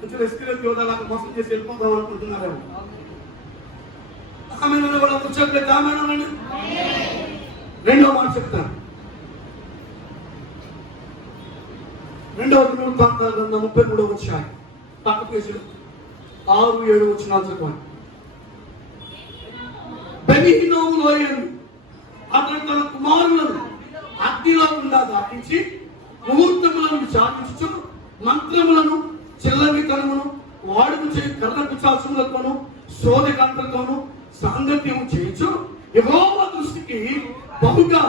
కొంచెం ఎస్కిలెత్తి యోధాలకు మోసం చేసి వెళ్ళిపోదాం అనుకుంటున్నారేమో. ఆమె కూడా చేతులెత్తి ఆమె. రెండో మాట చెప్తాను. 2వ దినవృత్తాంతాల గ్రంథం 33వ అధ్యాయం పక్క పేజీలో 6-7 వచనాలు చదవండి. బెన్హినోము లోయను అతను తన కుమారులను అగ్నిలో గుండా దాటించి ముహూర్తములను విచారించు, మంత్రములను చిల్లరితనమును వాడుకు చేయి కర్ణపు చాచులతోను శోధ గంటలతోను సాంగత్యము చేయొచ్చు. యెహోవా దృష్టికి బహుగా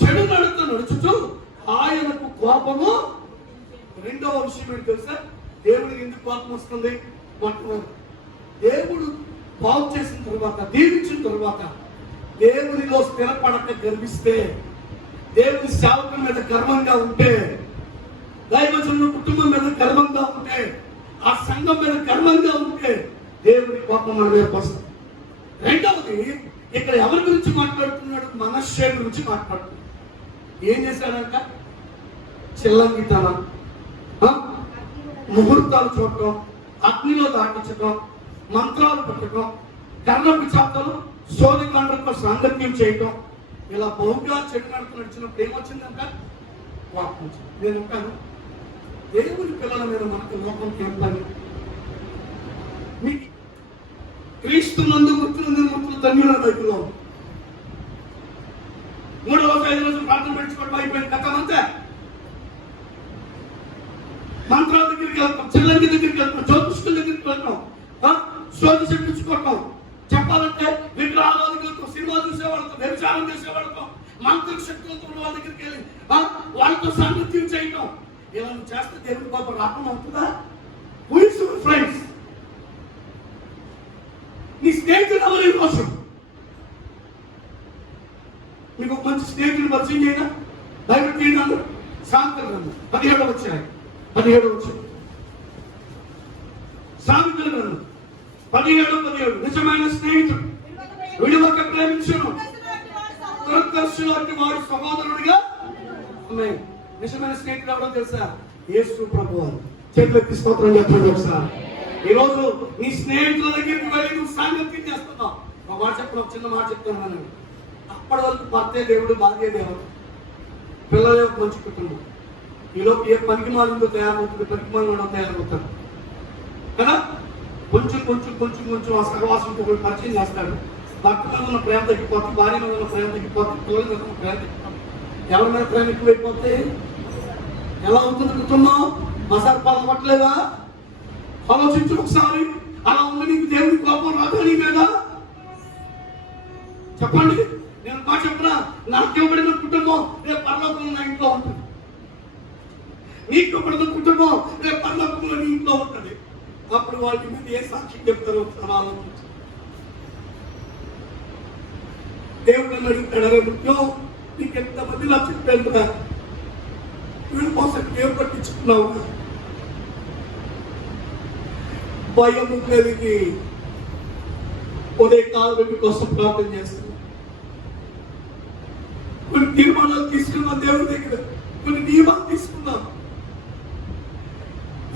చెడు నడత నడుచుచు ఆయనకు కోపము. రెండవ విషయం ఏంటి తెలుసా, దేవుడికి ఎందుకు కోపం వస్తుంది? దేవుడు బాగు చేసిన తర్వాత, దీవించిన తర్వాత దేవునిలో స్థిరపడక గర్విస్తే, దేవుని సేవకుల మీద గర్వంగా ఉంటే, దైవజనుల కుటుంబం మీద గర్వంగా ఉంటే, ఆ సంఘం మీద గర్వంగా ఉంటే దేవుని కోపం మన మీద వస్తుంది. రెండవది, ఇక్కడ ఎవరి గురించి మాట్లాడుతున్నాడు? మనష్షే గురించి మాట్లాడుతున్నాడు. ఏం చేశాడంట? చిల్లంగితనం, ముహూర్తాలు చూడటం, అగ్నిలో దాటించడం, మంత్రాలు పెట్టడం, కర్ణపు చాతలు శోధకాండ్రతో సాంగత్యం చేయటం, ఇలా బహుగా చెడు నడుతూ నడిచినప్పుడు ఏమొచ్చిందంట? వాక్యం వచ్చింది. నేను ఉంటాను, దేవుని పిల్లల మీద మనకు లోకంకి ఏం పని? మీ క్రీస్తు నందు మృతులు ధన్యుల బైబిల్లో 3 రోజు 5 రోజులు ప్రార్థన పెట్టుకోవడం అయిపోయింది, కథ అంతే. మంత్రాల దగ్గరికి వెళ్తాం, చిల్లంగి దగ్గరికి వెళ్తాం, జ్యోతిష్కుల దగ్గరికి వెళ్తాం, శోధ చెప్పించుకోవటం, చెప్పాలంటే విగ్రహాలతో సినిమా చూసేవాళ్ళతో, వ్యభిచారం చేసేవాళ్ళతో, మంత్ర శక్తులతో వాళ్ళ దగ్గరికి వెళ్ళి వాళ్ళతో సాంగత్యం చేయటం. ఇలా నువ్వు చేస్తే దేవుని పాప రాకుండా అవుతుందా? Who is your friends? నీ స్నేహితుడు ఎవరి కోసం? మీకు ఒక మంచి స్నేహితుడు పరిచయం చేయనా? బైబిల్ తీయడం సామెతల గ్రంథం 17వ అధ్యాయం 17వ వచనం. సామెతల గ్రంథం 17 నిజమైన స్నేహితుడు విడువక ప్రేమించును, దురదర్శులకి వాడు సహోదరుడిగా. నిజమైన స్నేహితుడు ఎవరో తెలుసా? యేసు ప్రభువు. చేతులెత్తి స్తోత్రం చెప్పండి ఒకసారి. ఈ రోజు నీ స్నేహితుల దగ్గరికి వెళ్ళి నువ్వు సాంగత్యం చేస్తున్నావు. ఒక మాట చెప్పడం, చిన్న మాట చెప్తాను. అప్పటి వరకు భర్తే దేవుడు, భార్య దేవుడు, పిల్లలే ఒక మంచి కుటుంబం. ఈలోపు ఏ పనికి మాలిందో తయారవుతుంది, పనికి మాలిన తయారవుతారు కదా. కొంచెం కొంచెం కొంచెం కొంచెం ఆ సహవాసంతో కూడా పరిచయం చేస్తాడు. భర్త మీద ఉన్న ప్రేమ తగ్గిపోతుంది, భార్య మీద ఉన్న ప్రేమ తగ్గిపోతుంది, పిల్లల మీద ఉన్న ప్రేమ తగ్గిపోతుంది. ఎవరి మీద ప్రేమ ఎక్కువైపోతే ఎలా అవుతుంది కుటుంబం? మసర్పాలు పట్టలేదా? ఆలోచించు ఒకసారి. అలా ఉంది నీకు దేవుని కోపం రాదా నీ మీద? చెప్పండి. నేను మాట చెప్పినా, నాకు ఇవ్వబడిన కుటుంబం రేపు పరలోకంలో నా ఇంట్లో ఉంటుంది, నీకు ఇవ్వబడిన కుటుంబం రేపు పరలోకంలో నీ ఇంట్లో ఉంటుంది. అప్పుడు వాళ్ళ మీద ఏ సాక్షి చెప్తారో ఆలోచించు. దేవుడు నన్ను అడుగుతాడు, రే ముఖ్యం నీకు ఎంతమంది ఇలా చెప్పారు కదా, వీళ్ళు కోసం ఏం పట్టించుకున్నావు? భయము కలిగి ఉదయకాలం కోసం ప్రార్థన చేస్తున్నాం. కొన్ని తీర్మానాలు తీసుకున్నాం దేవుడి దగ్గర, కొన్ని నియమాలు తీసుకున్నాం.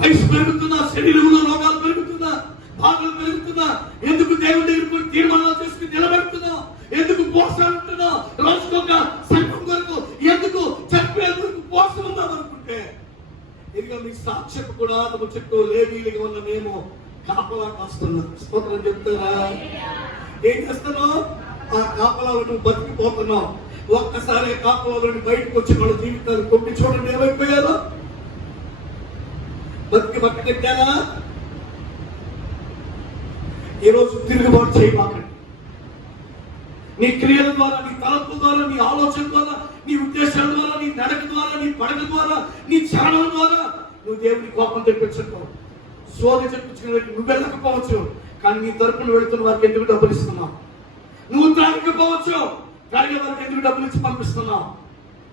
వయసు పెరుగుతున్నా, శరీరంలో రోగాలు పెరుగుతున్నా, బాధలు పెరుగుతున్నా, ఎందుకు దేవుడి దగ్గర కొన్ని తీర్మానాలు చేసుకుని నిలబెడుతున్నాం? ఎందుకు పోషాడుతున్నాం? రోజుకొక సంఘం కొరకు ఎందుకు చనిపోయేందుకు పోషం ఉందాం అనుకుంటే ఇదిగా మీ సాక్ష్యం కూడా ఒక చుట్టూ లేవీలుగా ఉన్న మేము కాపలా కాస్తున్నాం. స్తోత్రం చెప్తారా? ఏం చేస్తున్నావు? ఆ కాపలాలు నువ్వు బతికిపోతున్నావు. ఒక్కసారి కాపలాలని బయటకు వచ్చి మన జీవితాలు కొట్టి చూడండి ఏమైపోయారో. బతికెట్టారా? ఈరోజు తిరుగుబాటు చేయబాకండి. నీ క్రియల ద్వారా, నీ తలంపుల ద్వారా, నీ ఆలోచన ద్వారా, నీ ఉద్దేశాల ద్వారా, నీ నడక ద్వారా, నీ పడక ద్వారా, నీ ధ్యానం ద్వారా నువ్వు దేవుని కోపం తెప్పించుకో. సోది చెప్పించుకునే నువ్వు వెళ్ళకపోవచ్చు, కానీ నీ తరపున వెళుతున్న వారికి ఎందుకు డబ్బులు ఇస్తున్నావు? నువ్వు త్రాగకపోవచ్చు, త్రాగే వారికి ఎందుకు డబ్బులు ఇచ్చి పంపిస్తున్నావు?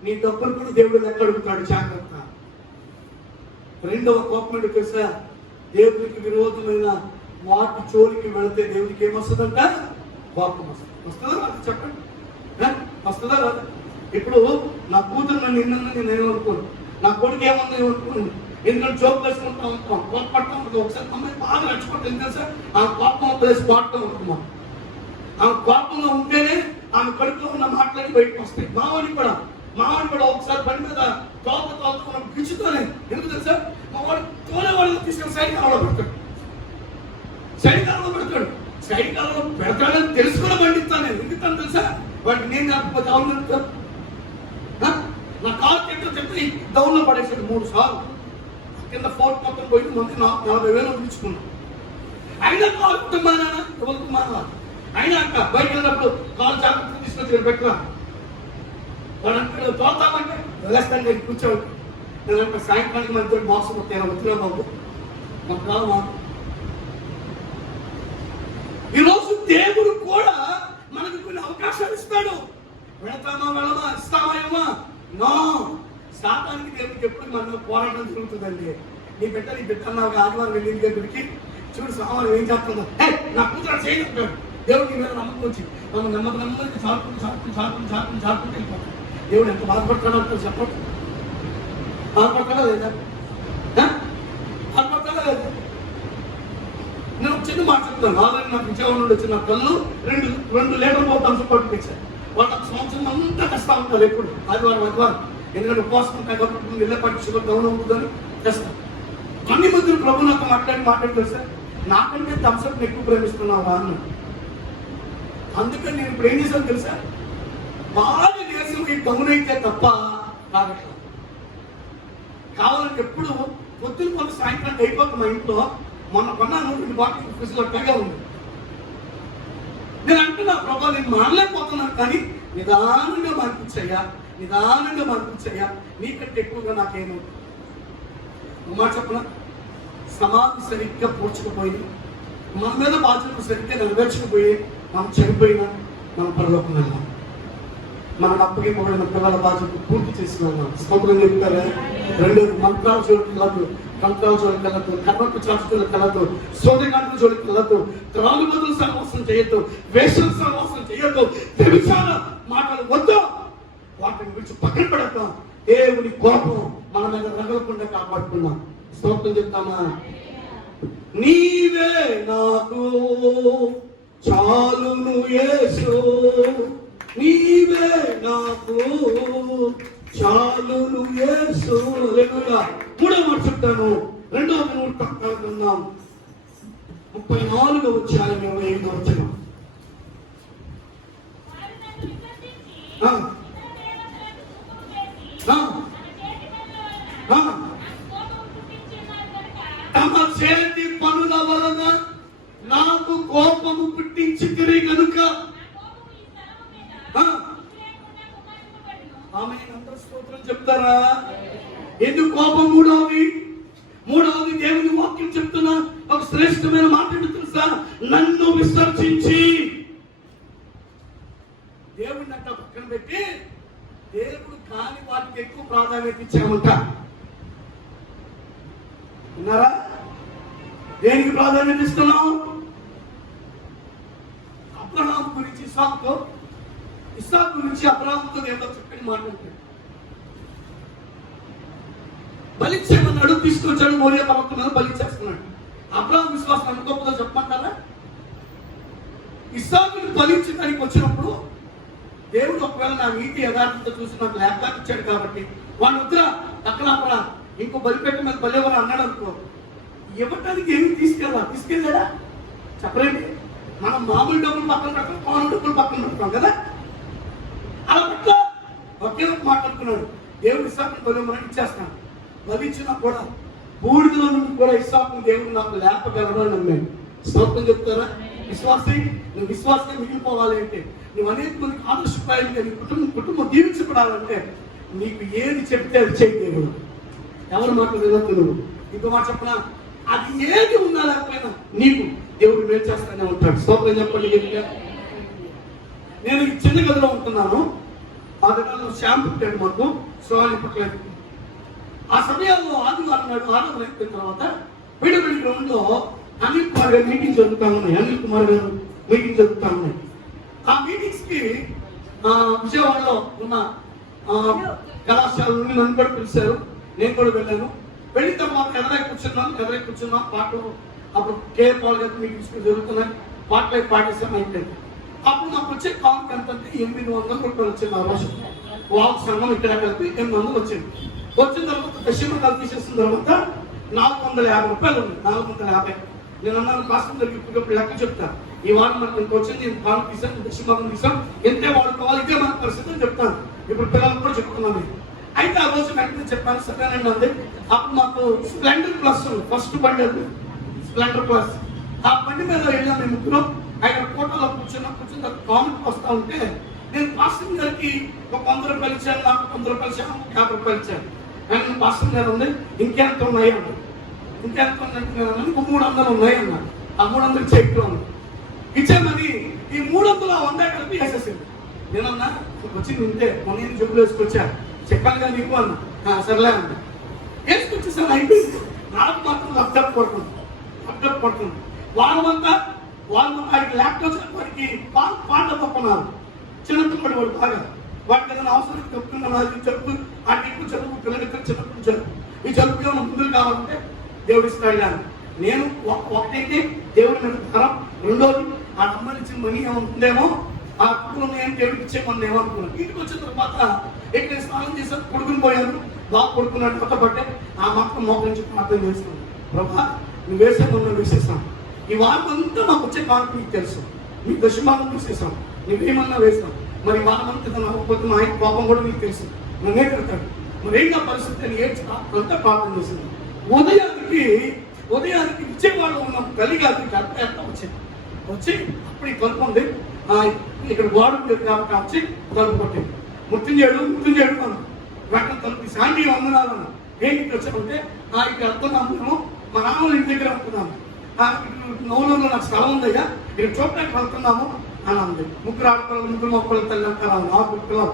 నీ డబ్బులు కూడా దేవుడు లెక్క అడుగుతాడు. జాగ్రత్త. రెండవ కోపం ఏంటో తెలుసా? దేవునికి విరోధమైన వాటి జోలికి వెళితే దేవునికి ఏమొస్తుందంట? కోపం వస్తుంది. వస్తుందా రాదు? చెప్పండి, వస్తుందా రాదు? ఇప్పుడు నా కూతురు నన్ను నేను ఏమనుకోను, నా కొడుకు ఏమన్నా ఏమనుకోండి, ఎందుకంటే జోక్ వేసుకుంటా ఉంటాం, కోపడతా ఉంటుంది. ఒకసారి అమ్మాయి బాగా నచ్చిపోతుంది తెలుసా? ఆ కోపం ప్లేస్ పాడుతూ ఉంటున్నాం. ఆ కోపంలో ఉంటేనే ఆమె కడుపులో ఉన్న మాటలకి బయటకు వస్తాయి. మావాడిని కూడా ఒకసారి పని మీద తోలుతూ పిచ్చుతోనే, ఎందుకు తెలుసా? మా వాడు తోలేవాళ్ళు తీసుకొని సైనికాలలో పెడతాడు. సైనికాలలో పెడతాడని తెలుసుకుని పండిస్తాను నేను. ఎందుకంటే తెలుసా? వాడికి నేను కాకపోతే అవును నా కాలు చెప్తే డౌన్ లో పడేసాడు 3 సార్లు. కింద ఫోర్ట్ మొత్తం పోయి మంది 40,000 పిలుచుకున్నాను. అయినా కాలు కుటుంబానా ఎవరికి మానవా? అయినా అక్క బయట వెళ్ళినప్పుడు కాలు జాగ్రత్త తీసుకొచ్చి పెట్టరా వాడు అంటే తోతామంటే వెళ్ళేస్తాను. నేను కూర్చోవాలి. నేనంటే సాయంకాలానికి మనతో బాక్స్ మొత్తం వచ్చినా బాబు మాకు కాదు. ఈరోజు దేవుడు కూడా మనకు కొన్ని అవకాశాలు ఇస్తాడు. వెళతామా వెళ్ళమా, ఇస్తామా ఏమా? నో. శాతానికి దేవుడికి ఎప్పుడు మన పోరాటం జరుగుతుందండి. నీ బిడ్డ నాకు ఆదివారం వెళ్ళింది దగ్గరికి చూడు సామాన్ ఏం చేస్తుందో, నా కూతురు చేయగలుగుతాడు. దేవుడికి మీద నమ్మకం వచ్చి నెమ్మదికి చాటుకుంటూ వెళ్ళిపోతాడు. దేవుడు ఎంత బాధపడతాడో చెప్పండి. బాధపడతాడా లేదా? బాధపడతాడా లేదా? నేను చిన్న మాట చెప్తాను. ఆల్రెడీ నాకు విజయవాడ నుండి వచ్చిన కళ్ళు 2 లీటర్ పోతే అంశం పట్టుకొచ్చారు. వాళ్ళ సంవత్సరం అంతా కష్టం ఉంటారు ఎప్పుడు ఆదివారం. ఎందుకంటే ఉపవాసం ఉంటాయి కాబట్టి ఇళ్ళ పట్టి షుగర్ డౌన్ అవుతుందని చేస్తాను. కొన్ని మంది ప్రభు నాతో మాట్లాడుతారు సార్, నాకంటే థమ్స్అప్ ఎక్కువ ప్రేమిస్తున్నావా అని. అందుకని నేను ఇప్పుడు ఏం చేశాను తెలుసా? బాగా నీరసం డౌన్ అయితే తప్ప కావాలంటే ఎప్పుడు పొద్దున్న కొంత సాయంత్రం అయిపోతుంది. మా ఇంట్లో మొన్న కొన్నాను 2 బాటిల్ ఫ్రిడ్జ్లో టైగా ఉంది. నేను అంటున్నా ప్రభా నేను మానలేకపోతున్నాను, కానీ నిదానంగా మార్పించయ్యా నీకంటే ఎక్కువగా నాకేమో మాట చెప్పనా? సమాధి సరిగ్గా పూడ్చకపోయి, మన మీద బాధ్యతలు సరిగ్గా నెరవేర్చకపోయి మనం చనిపోయినా మనం పరలోకం వెళ్ళాం. మనకు అప్పగిపోయిన పిల్లల బాధ్యత పూర్తి చేసి వెళ్ళాం. స్తోత్రం చెప్తారా? 2 మంత్రాల జోలికి వెళ్ళదు, కంత్రాల జోలికి వెళ్ళదు, కర్మకు చాచులకు వెళ్ళదు, సోదరికాంతుల జోలికి వెళ్ళదు, త్రాగుబోతుల సహవాసం చేయొద్దు, వేషల సహవాసం చేయొద్దు, వ్యభిచార మాటలు వద్దు. వాటిని గురించి పక్కన పెడతాం. దేవుని కోపం మన మీద రగలకుండా కాపాడుకున్నాం. స్తోత్రం చెప్తామా? నీవే నాకు చాలును యేసు, నీవే నాకు చాలును యేసు. హల్లెలూయా. 3వ మాట చెప్తాను. 2వ గ్రంథం 34వ అధ్యాయం 25వ వచనం. తమ చేతి పనుల వలన నాకు కోపము పుట్టించి తిరిగి కనుక ఆమె అందరూ స్తోత్రం చెప్తారా? ఎందుకు కోపం? మూడవది దేవుని వాక్యం చెప్తున్నా ఒక శ్రేష్టమైన మాట తెలుసా? నన్ను విసర్జించి. దేవుడిని అంట పక్కన పెట్టి దేవుడు కాని వాటికి ఎక్కువ ప్రాధాన్యత ఇచ్చామంట. విన్నారా? దేనికి ప్రాధాన్యత ఇస్తున్నాం? అబ్రహాం గురించి ఇస్సాకు గురించి అబ్రహాంతో ఏదో చక్కని మాట్లాడుతాడు. బలిచ్చేమన్నాడు, తీసుకొచ్చాడు, మోరియా పర్వతం మీద బలిచ్చేస్తున్నాడు. అబ్రహాం విశ్వాసం ఎంత గొప్పదో చెప్పమంటారా? ఇస్సాకుని బలించడానికి వచ్చినప్పుడు దేవుడు ఒకవేళ నా నీతి యథార్థత చూసి నాకు లేఖ ఇచ్చాడు కాబట్టి వాడు వద్దురా అక్కడ ఇంకో బలిపెట్ట మీద బలివరా అన్నాడు అనుకో, ఇవ్వటానికి ఏమి తీసుకెళ్ళాడా? చెప్పలేండి. మనం మామూలు డబ్బులు పక్కన పెడతాం, కాను డబ్బులు పక్కన పెడతాం కదా. అలా పట్ల ఒకే మాట్లాడుకున్నాడు, దేవుడు ఇస్సాకుని బలిమని ఇచ్చేస్తాను. బలిచ్చినా కూడా బూడిదలో నుండి కూడా ఇస్సాకుని దేవుడు నాకు లేపగలడు అని నమ్మాను. స్తోత్రం చెప్తారా? విశ్వాసే. నువ్వు విశ్వాసంగా మిగిలిపోవాలి అంటే, నువ్వు అనేక మందికి ఆదర్శప్రాయంగా నీ కుటుంబం దీవించబడాలంటే నీకు ఏది చెప్తే అది చేయి. దేవుడు ఎవరు మాట వినొద్దు. నువ్వు ఇంకో మాట చెప్పనా, అది ఏది ఉన్నా లేకపోయినా నీకు దేవుడు మేలు చేస్తానే ఉంటాడు. స్తోత్రం చెప్పండి. నేను ఈ చిన్న గదిలో ఉంటున్నాను. ఆ గదిలో శ్యామ్ పుట్టాడు మాకు, శ్రావణి పుట్టలేదు. ఆ సమయంలో ఆదివారం నాడు ఆరాధన అయిపోయిన తర్వాత విడివిడి గ్రౌండ్ లో అనిల్ కుమార్ గారు మీటింగ్ జరుగుతా ఉన్నాయి. ఆ మీటింగ్స్ కి విజయవాడలో ఉన్న కళాశాల నుండి నన్ను కూడా పిలిచారు. నేను కూడా వెళ్ళాను. వెళ్ళిన తర్వాత ఎదరై కూర్చున్నాం పాటలు. అప్పుడు కేఆర్ పాల్ గారు మీటింగ్స్ జరుగుతున్నాయి. పాటలు పాటేసాం అయిపోయింది. అప్పుడు నాకు వచ్చే కామెంట్ ఎంత అంటే 800 రూపాయలు వచ్చింది. ఆ రోజు వాళ్ళ సంఘం ఇక్కడ కలిపి 800 వచ్చింది. వచ్చిన తర్వాత దశమకాలు తీసేసిన తర్వాత 450 రూపాయలు ఉంది. 450. నేను అన్నాను కాస్తం దగ్గర ఇప్పుడు లెక్క చెప్తాను. ఈ వారం మనకు ఇంక వచ్చింది, నేను కాలు తీసాను, దశమకం తీసాం, ఎంతే వాడుకోవాలి, ఇదే మన పరిస్థితి చెప్తాను. ఇప్పుడు పిల్లలకు కూడా చెప్తున్నాను. అయితే ఆ రోజు వెంటనే చెప్పాను, సరేనండి అంది. అప్పుడు మాకు స్ప్లెండర్ ప్లస్ ఫస్ట్ బండి అది, స్ప్లెండర్ ప్లస్. ఆ బండి మీద వెళ్ళాం మేము ముగ్గురు. ఆయన కోటలో కూర్చున్న కామెంట్ వస్తా ఉంటే నేను పాస్టర్ గారికి ఒక 100 రూపాయలు ఇచ్చాను, నాకు 100 రూపాయలు ఇచ్చాను, 50 రూపాయలు ఇచ్చాను. ఆయన పాస్టర్ గారు ఉంది, ఇంకెంత ఉన్నాయి అన్నాడు. ఇంకెంత ఉన్నట్టు 300 ఉన్నాయి అన్నాడు. ఆ 300 చెట్లు అన్నాడు. ఇచ్చామని ఈ 300 100 కలిపి వేసేసింది. నేనన్నా వచ్చింది ఇంతే, నేను జబ్బులు వేసుకొచ్చా, చెప్పాను కదా నీకు అన్నా. సర్లే అన్నా. వేసుకొచ్చేసాను, అయిపోయింది. నాకు మాత్రం లబ్ధప్ పడుతుంది. వాళ్ళంతా వాడికి ల్యాప్టాప్ వాడికి పాట తప్పున్నారు. చిన్నప్పుడు వాడు బాగా వాడికి ఏదైనా అవసరం చెప్తున్నాను, అది చదువు, వాడికి ఎక్కువ చదువు, పిల్లలకి చిన్నప్పుడు చదువు, ఈ చదువుకి ఏమైనా ముందుకు కావాలంటే దేవుడు ఇస్తాడు. కానీ నేను ఒకటైతే దేవుడి మీద తరం, రెండోది ఆ అమ్మాయి ఇచ్చిన మనీ ఏమవుతుందేమో, ఆ కుటుంబం ఏం దేవుడికి ఇచ్చేమని ఏమనుకున్నాను. ఇంటికి వచ్చిన తర్వాత ఇక్కడ స్నానం చేశాను, కొడుకుని పోయాను, బాగా కొడుకున్నాడు కొత్తపట్టే. ఆ మాత్రం మోక నుంచి ప్రార్థన చేస్తున్నాను, ప్రభా నువ్వు వేసే మనం వేసేసాం. ఈ వారం అంతా మాకు వచ్చే కానుక మీకు తెలుసు, మీకు దశమానం వేసేసాం, నువ్వేమన్నా వేసాం. మరి వారమంతా నమ్మకపోతే మా ఆయన కోపం కూడా మీకు తెలుసు, నన్నే తిడతాడు. మరి ఏంటా పరిస్థితి అని అంతా ప్రార్థన చేసింది. ఉదయానికి విజయవాడలో ఉన్న కలిగారికి అర్థ వచ్చి అప్పుడు ఈ కలుపు ఉంది, ఇక్కడ గోడ కాబట్టి వచ్చి కలుపు కొట్టింది. మృత్యుంజయుడు అన్న వెంటనే తలుపు శాంతి వందనాలు అన్న. ఏంటి వచ్చామంటే ఇక్కడ అర్థం మా నాన్నలు ఇంటి దగ్గర అనుకున్నాము. నవ్వులలో నాకు స్థలం ఉందయ్యా, ఇక్కడ చూడటానికి వెళ్తున్నాము అని అంది. ముగ్గురు ఆడపిల్లలు, ముగ్గురు మొక్కలు తల్లి అంటారు. 4 పిల్లలు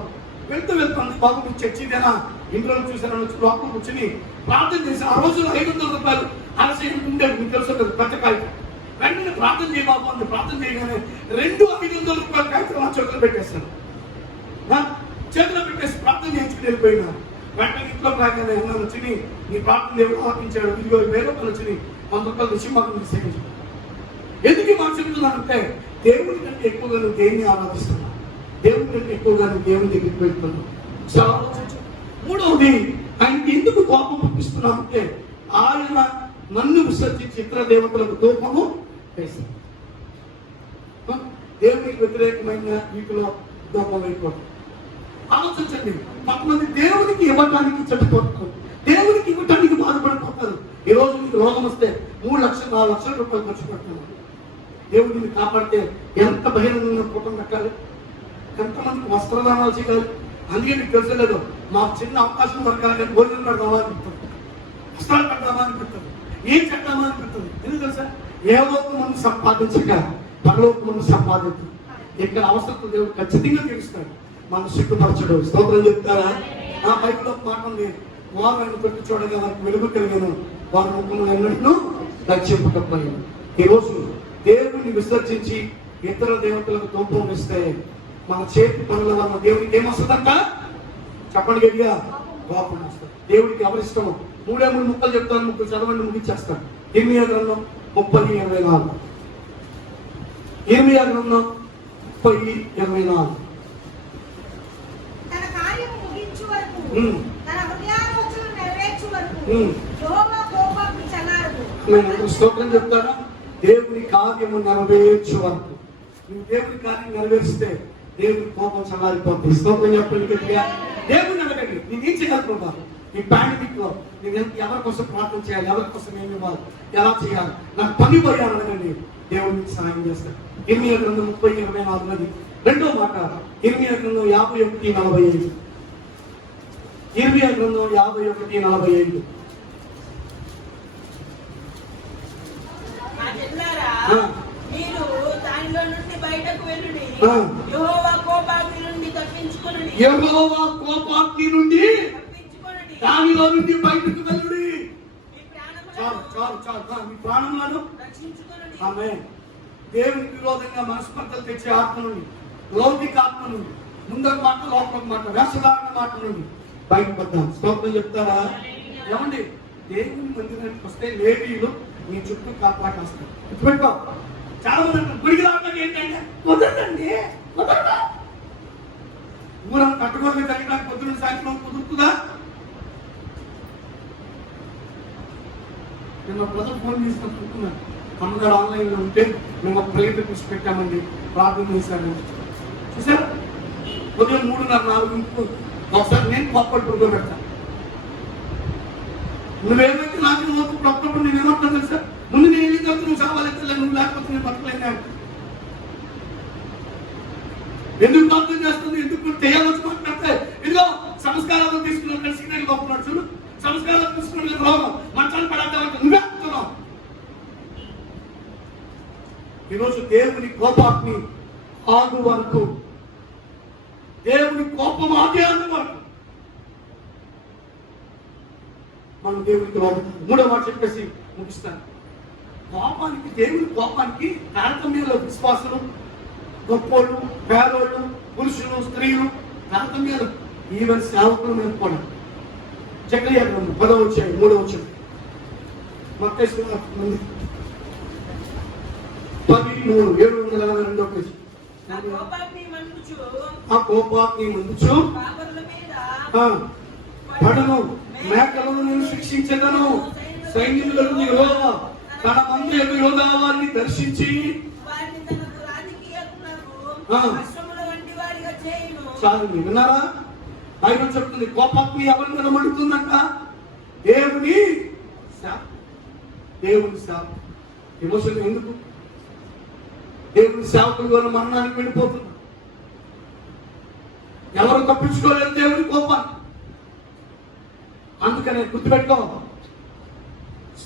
వెళ్తుంది. బాబు నువ్వు చర్చిదేనా, ఇంట్లో చూసాను, లోపల కూర్చుని ప్రార్థన చేసి ఆ రోజుల్లో 500 రూపాయలు అలసి ఉండేది, మీకు తెలుసు కదా పెద్ద కాగితం. వెంటనే ప్రార్థన చేయ బాబు అంది. ప్రార్థన చేయగానే 2 500 రూపాయల కాగితం నా చేతిలో పెట్టేస్తాను. చేతిలో పెట్టేసి ప్రార్థన చేయించుకుని వెళ్ళిపోయినా. వెంటనే ఇంట్లోకి రాగానే అన్నాను, వచ్చి నీ ప్రార్థన దేవుడు ఆపించాడు, 20,000 రూపాయలు వచ్చి 100 రూపాయలు విషయం మాకు సేవించాడు. ఎందుకు మాట చెబుతున్నానంటే దేవుడి కంటే ఎక్కువగా నువ్వు దేవుని ఆరాధిస్తున్నావు, దేవుడి కంటే ఎక్కువగా నువ్వు దేవుని దగ్గరికి వెళ్తున్నావు. చాలా ఆలోచించు. మూడవది, ఆయనకి ఎందుకు కోపం పుట్టిస్తున్నావు అంటే ఆయన నన్ను విసర్జించి ఇతర దేవతలకు కోపము వేశాడు. దేవునికి వ్యతిరేకమైన వీటిలో కోపం అయిపోతుంది. ఆలోచించండి, కొంతమంది దేవునికి ఇవ్వటానికి చెడిపోతారు, దేవునికి ఇవ్వటానికి బాధపడిపోతారు. ఈ రోజు మీకు రోగం వస్తే 3 లక్షలు 4 లక్షల రూపాయలు ఖర్చు పెడుతున్నారు. దేవుడిని కాపాడితే ఎంత బహిరంగంగా కూటం కట్టాలి, ఎంతమందికి వస్త్రదానాలు చేయాలి. అందుకే మీకు తెలిసలేదు, మాకు చిన్న అవకాశం దొరకాలి, కానీ భోజనం పెడదామా అనిపిస్తుంది, వస్త్రాలు పెడదామా అనిపిస్తుంది, ఏం చెడ్డామా అనిపిస్తుంది. ఎందుకు తెలుసా, ఏలోక మనం సంపాదించక పరలోక మనం సంపాదించు. ఇక్కడ అవసరం దేవుడు ఖచ్చితంగా తెలుస్తాడు, మనం సిగ్గుపరచడు. స్తోత్రం చెప్తారా? నా బైబిల్లో మాట ఉంది, వారు నన్ను పెట్టి చూడగా వారికి వెలుగు కలిగాను, వారి ముఖము ఎన్నడూ రక్షింపకపోయాను. ఈరోజు దేవుడిని విసర్జించి ఇతర దేవతలకు కోపం ఇస్తే మన చేతి పనుల వల్ల దేవుడికి ఏమొస్తుందంట? చెప్పండి గట్టిగా, కోపం వస్తుంది. దేవుడికి ఎవరిష్టము? 3 ముక్కలు చెప్తాను, ముక్కలు చదవండి, ముగించేస్తాను. ఇర్మియా గ్రంథం 30:24. ఇర్మియా గ్రంథం 30:24. తన కార్యము ముగించు వరకు, తన హృదయాలోచన నెరవేర్చు వరకు యెహోవా కోపాగ్ని చల్లారదు. నేను స్తోత్రం చెప్తారా? దేవుని కార్యము నెరవేర్చు వరకు. నువ్వు దేవుని కార్యం నెరవేరిస్తే దేవుని కోపం చల్లారిపోతుంది. స్తోత్రం చెప్పండి గట్టిగా. దేవుని అడగండి, నేనేం చేయగలుగుతున్నాను ఈ పాండమిక్ లో? నేను ఎవరి కోసం ప్రార్థన చేయాలి, ఎవరి కోసం ఏమి ఇవ్వాలి, ఎలా చేయాలి, నాకు పని పోయాను అడగండి, దేవునికి సహాయం చేస్తాడు. ఇర్మియా గ్రంథం 30:24. రెండో మాట ఇర్మియా గ్రంథం 51:45. ఇర్మియా గ్రంథం 51:45. మీరు దానిలో నుండి బయటకు వెళ్ళుడి, యెహోవా కోపాగ్ని నుండి తప్పించుకొనుడి. యెహోవా కోపాగ్ని నుండి దానిలో నుండి బయటకు వెళ్ళుడి. చాలు మీ ప్రాణములను రక్షించుకొనుడి. ఆమేన్. దేవునికి విరోధంగా మనస్పర్ధలు తెచ్చే ఆత్మ నుండి, లౌకిక ఆత్మ నుండి, ముందొక మాట లోపల మాట, వేషధారణ మాట నుండి బయటపడ్డాం. స్తోత్రం చెప్తారా? ఏమండి, దేవుని మందిరానికి వస్తే లేవీయులు మీ చుట్టూ కాపాడేస్తారు. గుర్తుపెట్టుకో. చాలా మంది గుడికి రావడానికి ఏంటంటే కుదరదండి, కుదరదా? ఊరం కట్టుకోవడం తగ్గడానికి పొద్దున్న సాయంత్రం కుదురుతుందా? నేను ప్రజలు ఫోన్ తీసుకొని చూస్తున్నాను, అమ్మగారు ఆన్లైన్లో ఉంటే మేము ఒక ప్లేట్ తీసి పెట్టామండి, ప్రార్థన చేశాను. చూసారా, ఉదయం 3:30-4 ఒకసారి నేను పక్కన పడుకోబెడతాను. నువ్వేమైతే నాకు అప్పుడప్పుడు నేను ఏమంటాను తెలుసా? ముందు నేను ఏం చదువు, నువ్వు చావాలెత్తలే, నువ్వు లేకపోతే నేను బతకలేను. ఎందుకు ప్రార్థన చేస్తుంది? ఎందుకు చేయాల్సి మాట్లాడితే ఇదిగో సంస్కారాలు తీసుకున్నాడు, కలిసి గొప్పనాడు చూడు, సంస్కారాలు తీసుకున్న రోగం మంచాన్ని పడద్దామంటే నువ్వే అంటున్నావు. ఈరోజు దేవుని కోపాగ్ని ఆగు వరకు, దేవుని కోపం ఆగే వరకు మనం దేవునికి వాడుతాం. 3వ మాట చెప్పేసి ముగిస్తాను. కోపానికి, దేవుని కోపానికి తారతమ్యంలో విశ్వాసులు, గొప్పోళ్ళు, పేదోళ్ళు, పురుషులు, స్త్రీలు, తారతమ్యాలు, ఈవెన్ సేవకులు మీద కూడా. జకర్యా గ్రంథం 10వ అధ్యాయం 3వ వచనం. మత్తయి సువార్త 10:3 పేజీ. ఆ కోపాగ్ని మండుచు పడను, మేకలను నేను శిక్షించగలను. సైన్యములకు యెహోవా తన మందిరపు యోధా వారిని దర్శించి చాలు. విన్నారా? బైబిల్ చెప్తుంది కోపాగ్ని ఎవరి మీద మండుతుందంట? దేవుని శాపం. దేవుని శాపం. ఎమోషన్ ఎందుకు? దేవుని సేవకులు ద్వారా మరణానికి వెళ్ళిపోతున్నారు. ఎవరు తప్పించుకోలేదు దేవుని కోపాన్ని. అందుకనే గుర్తుపెట్టుకో,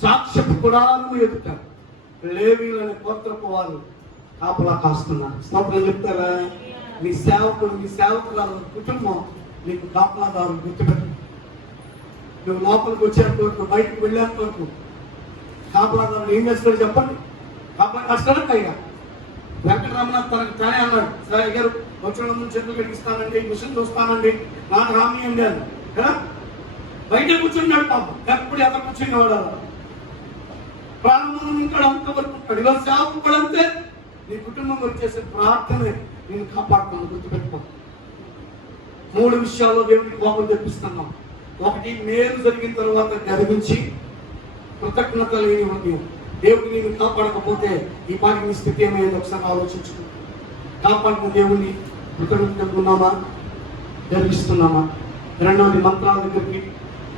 సాక్ష్యపు గుడాలను ఎదుట లేవీయులనే గోత్రపు వారు కాపలా కాస్తున్నారు. స్తోత్రం చెప్తారా? నీ సేవకుడు, నీ సేవకురాలు కుటుంబం నీకు కాపలాదారు. గుర్తుపెట్టు. నువ్వు లోపలికి వచ్చేంత వరకు, బయటకు వెళ్ళేంత వరకు కాపలాదారులు ఏం చేస్తాడు చెప్పండి? కాపలా కష్టమయ్యా. వెంకటరమణ తనకు తానే అన్నాడు, సార్ గారు వచ్చిన ముందు చెట్లు కడిగిస్తానండి, మిషన్ చూస్తానండి, నాకు హామీ ఉంది అని కదా. బయట కూర్చున్నాడు పాపం, ఎప్పుడు ఎక్కడ కూర్చునేవాడు. ప్రారంభం ఉంటాడు, అంతవరకు ఉంటాడు. ఇలా సేవకు కూడా అంతే. నీ కుటుంబం వచ్చేసే ప్రార్థనే నేను కాపాడుతాను. గుర్తుపెట్టుకో. 3 విషయాల్లో దేవునికి కోపం తెప్పిస్తున్నాం. 1, మేలు జరిగిన తర్వాత గర్వించి కృతజ్ఞత లేని హృదయం. దేవుడిని నేను కాపాడకపోతే ఈ పాటికి నీ స్థితి ఏమైంది ఒకసారి ఆలోచించుకో. కాపాడిన దేవుని కృతజ్ఞతగా ఉన్నామా, గర్విస్తున్నామా? 2వది మంత్రాల దగ్గరికి,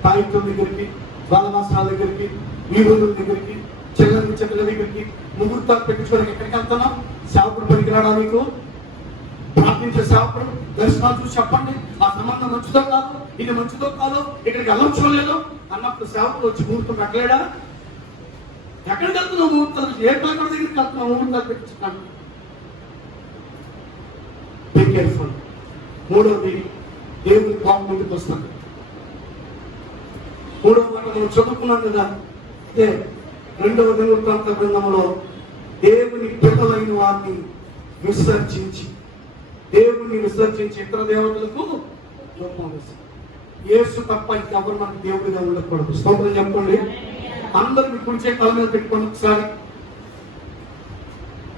తాయిత్వం దగ్గరికి, బాలవాసాల దగ్గరికి, వీరుల దగ్గరికి, చెల్లెల చెట్ల దగ్గరికి, ముహూర్తాలు పెట్టించుకోవడానికి ఎక్కడికి వెళ్తున్నాం? సేవకుడు పనికిరాడా మీకు? ప్రార్థించే సేవకుడు దర్శనాలు చూసి చెప్పండి, ఆ సంబంధం మంచిదో కాదు, ఇది మంచిదో కాదు, ఇక్కడికి వెళ్ళొచ్చో లేదో అన్నప్పుడు సేవకుడు వచ్చి ముహూర్తం పెట్టలేడా? ఎక్కడికి వెళ్తున్నావు? ముహూర్తాలు ఏ పేపర్ దగ్గరికి వెళ్తున్నావు? ముహూర్తాలు పెట్టించున్నాను. Be careful. 3వది దేవుని కోపం ముందుకు వస్తుంది. మూడవ మాట మనం చదువుకున్నాం కదా, అదే 2వ దినవృత్తాంత గ్రంథంలో దేవుని పిల్లలైన వారిని విసర్జించి ఇతర దేవతలకు రూపం వేశారు. యేసు తప్ప ఇంకెవరు మనకు దేవుడిగా ఉండకూడదు. స్తోత్రం చెప్పండి. అందరిని కుడిచే తల మీద పెట్టుకోండి. ఒకసారి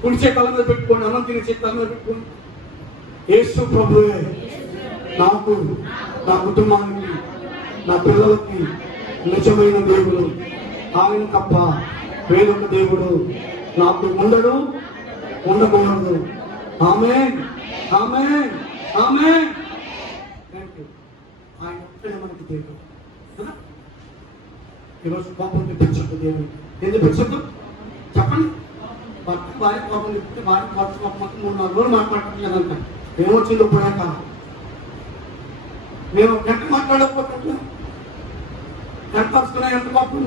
కుడిచే తల మీద పెట్టుకోండి, అన్నం తినిచే తల మీద పెట్టుకోండి. యేసు ప్రభువే నాకు, నా కుటుంబానికి, నా పిల్లలకి నిజమైన దేవుడు. ఆయన తప్ప వేరొక దేవుడు నాకు ఉండడు, ఉండకూడదు. ఆమేన్, ఆమేన్, ఆమేన్. థాంక్యూ. ఆయన ఒక్కడే మనకి దేవుడు. ఈరోజు కోపం తెప్పించద్దు దేవుడు. ఏం తెప్పించద్దు చెప్పండి. భర్త భార్య కోపం చెప్తే భార్య భర్త కోపం 3-4 రోజులు మాట్లాడట్లేదంట. ఏమొచ్చిందో పోయాక నేను గంట మాట్లాడకపోతే గంట వస్తున్నా, ఎంత కోపం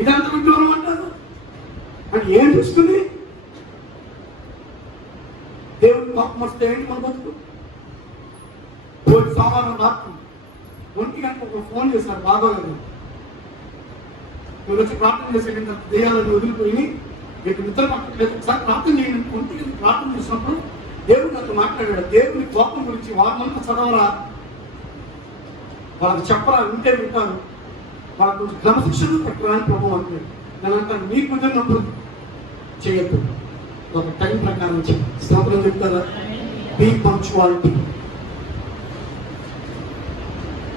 ఇదంతా విడ్డూరం అంటారు. అంటే ఏం చూస్తుంది? దేవుడికి కోపం వస్తే ఏంటి మన బతుకు? సోమవారం రాత్రి 1 గంటకు ఒక ఫోన్ చేశారు, బాగోలేదు. మీరు వచ్చి ప్రార్థన చేసేటంటే దెయ్యాలను వదిలిపోయి మీకు నిద్ర పట్టలేదు. ఒకసారి ప్రార్థన చేయండి. 1 గంటకు ప్రార్థన చేసినప్పుడు దేవుడు నాతో మాట్లాడాడు. దేవుని కోపం గురించి వారినంతా చదవరా, వాళ్ళకి చెప్పరా, వింటే వింటారు, వాళ్ళకు కొంచెం క్రమశిక్షణ పెట్టరా అని ప్రభు అంటాడు. నేను అంటాను, మీకు కుదిరినప్పుడు చేయొద్దు, ఒక టైం ప్రకారం చేయండి. స్తోత్రం చెప్తారా? Be punctuality.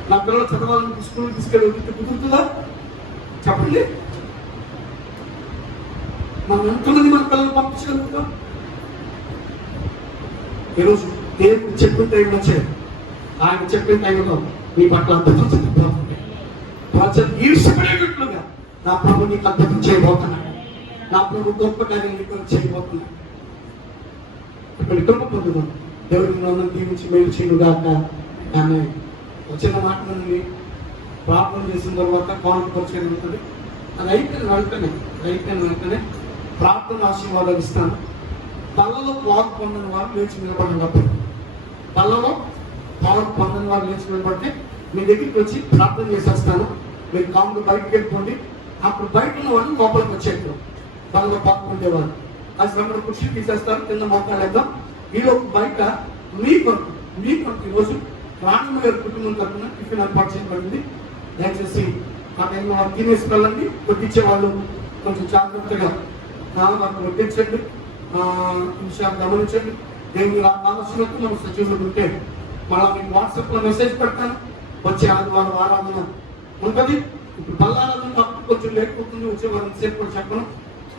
నా పిల్లలు చదవాలని స్కూల్ తీసుకెళ్ళి వదిలితే కుదురుతుందా చెప్పండి? మనం ఎంతమంది మన పిల్లలు పంపించగలుగుతాం? ఈరోజు దేవుడు చెప్పిన టైంలో చేయండి. ఆయన చెప్పిన టైంలో నీ పట్ల అద్భుతం జరుగుతుంది. ప్రజలు ఈర్షపడేటట్లుగా నా ప్రభు నీకు అద్భుతం చేయబోతున్నాడు. నా ప్రభు గొప్ప కార్యం నీకు చేయబోతున్నాడు. ఇక్కడ కృప పొందుదాం. దేవుడికి మనం దీవించి మేలు చేయనుగాక. ఆమె వచ్చిన మాట నుండి ప్రార్థన చేసిన తర్వాత కానుక పరిచయం ఉంటుంది. అది అయిపోయిన వెంటనే ప్రార్థన ఆశీర్వాదాలు ఇస్తాను. తలలో పాలు పొందని వారు లేచి నిలబడినప్పుడు, తలలో పాలు పొందని వారు లేచి నిలబడితే మీ దగ్గరికి వచ్చి ప్రార్థన చేసేస్తాను. మీరు కాములు బయటకు వెళ్ళిపోండి. అప్పుడు బయట ఉన్న వాళ్ళు లోపలికి వచ్చేట్టు తలలో పాల్గొండేవారు ఆ శ్రమను కృషి తీసేస్తారు. కింద మోకాలేద్దాం. ఈలోపు బయట మీ కొరకు ఈరోజు రాణమ్మ గారి కుటుంబం తరఫున టిఫిన్ ఏర్పాటు చేయబడింది. దయచేసి ఆ టైంలో వారు తినేసి వెళ్ళండి. కొట్టించే వాళ్ళు కొంచెం జాగ్రత్తగా వారిని వడ్డించండి, విషయాలు గమనించండి. దేవుని ఆలోచనకు మనం సజీవులు ఉంటే మళ్ళీ మీకు వాట్సాప్లో మెసేజ్ పెడతాను. వచ్చే ఆదివారం ఆరాధన ఉంటుంది. ఇప్పుడు బల్లారాధన కాబట్టి కొంచెం లేకపోతుంది. వచ్చే వారం సేపు కూడా చెప్పను.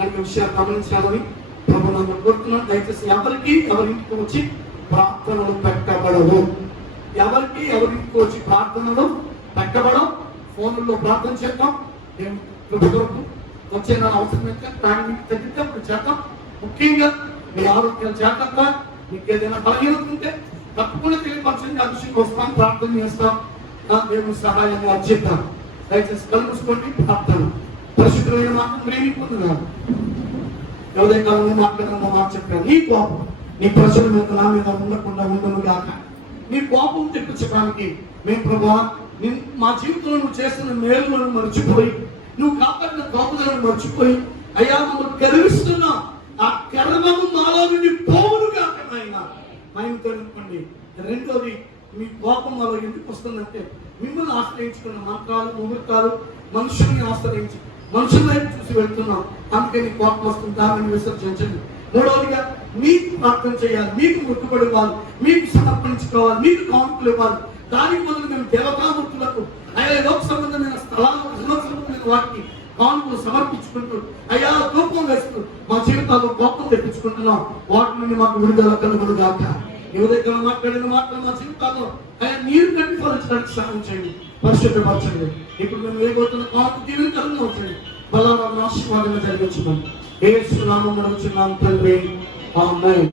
అనే విషయాలు గమనించాలని ప్రభు నన్ను కోరుతున్నాను. దయచేసి ఎవరింటికి వచ్చి ప్రార్థనలు పెట్టబడవు. ఎవరింటికి వచ్చి ప్రార్థనలు పెట్టబడవు. ఫోన్లో ప్రార్థన చేద్దాం. వచ్చే నా అవసరమైతే ప్రాణానికి తగ్గితే అప్పుడు చేద్దాం. ముఖ్యంగా మీ ఆరోగ్యాలు జాగ్రత్త. మీకు ఏదైనా బలహీనత ఉంటే తప్పకుండా తెలియపరచండి. ఆ విషయం వస్తాం, ప్రార్థన చేస్తాం, దేవుని సహాయాన్ని అర్జిద్దాం. దయచేసి కలుపుకోండి. ప్రార్థన పరిశుద్ధమైన మాట ప్రేమికుంటున్నాను. ఎవరైనా కాలంలో మాట్లాడిన మాట చెప్పాను. నీ కోపం నీ ప్రజల మీద నా మీద ఉండకుండా ఉండను గాక. నీ కోపం తెప్పించడానికి మేము ప్రభా మా జీవితంలో నువ్వు చేస్తున్న మేలులను మర్చిపోయి, నువ్వు కాపాడిన కాపుదలను మర్చిపోయి, అయ్యా మమ్మల్ని గర్విస్తున్నా ఆ గర్వము మాలో నుండి పోవును కాక ఆయన తెలుసుకోండి. రెండోది, మీ కోపం మాలో ఎందుకు వస్తుందంటే మిమ్మల్ని ఆశ్రయించుకున్న మంత్రాలు ముహూర్తాలు మనుషుల్ని ఆశ్రయించి మనుషుల చూసి వెళ్తున్నాం. అందుకే నీ కోపం వస్తుంది. దానిని విసర్జించండి. మూడవదిగా మీకు ప్రార్థన చేయాలి, మీకు మొక్కుబడి ఇవ్వాలి, మీకు సమర్పించుకోవాలి, మీకు కానుకలు ఇవ్వాలి. దానికి మొదలు మేము దేవతామూర్తులకు అయ్యా లోక సంబంధమైన స్థలాలకు సంబంధమైన వాటికి కానుకలు సమర్పించుకుంటూ అయ్యా కోపం వేస్తూ మా జీవితాల్లో కోపం తెప్పించుకుంటున్నాం. వాటి నుండి మాకు విడుదల కలుగును గాక. ఎవరైతే మాట్లాడిన మాటలు మా జీవితాల్లో అయ్యా నీరు కట్టి ఫలించడానికి సహాయం చేయండి, పరిశుద్ధపరచండి. ఇప్పుడు మేము వేయబోతున్న కానుక దీవెనకరంగా వచ్చండి. బలరామ ఆశీర్వాదంగా జరిగించున్నాం. యేసు నామములో వచ్చున్నాం తండ్రి. ఆమేన్.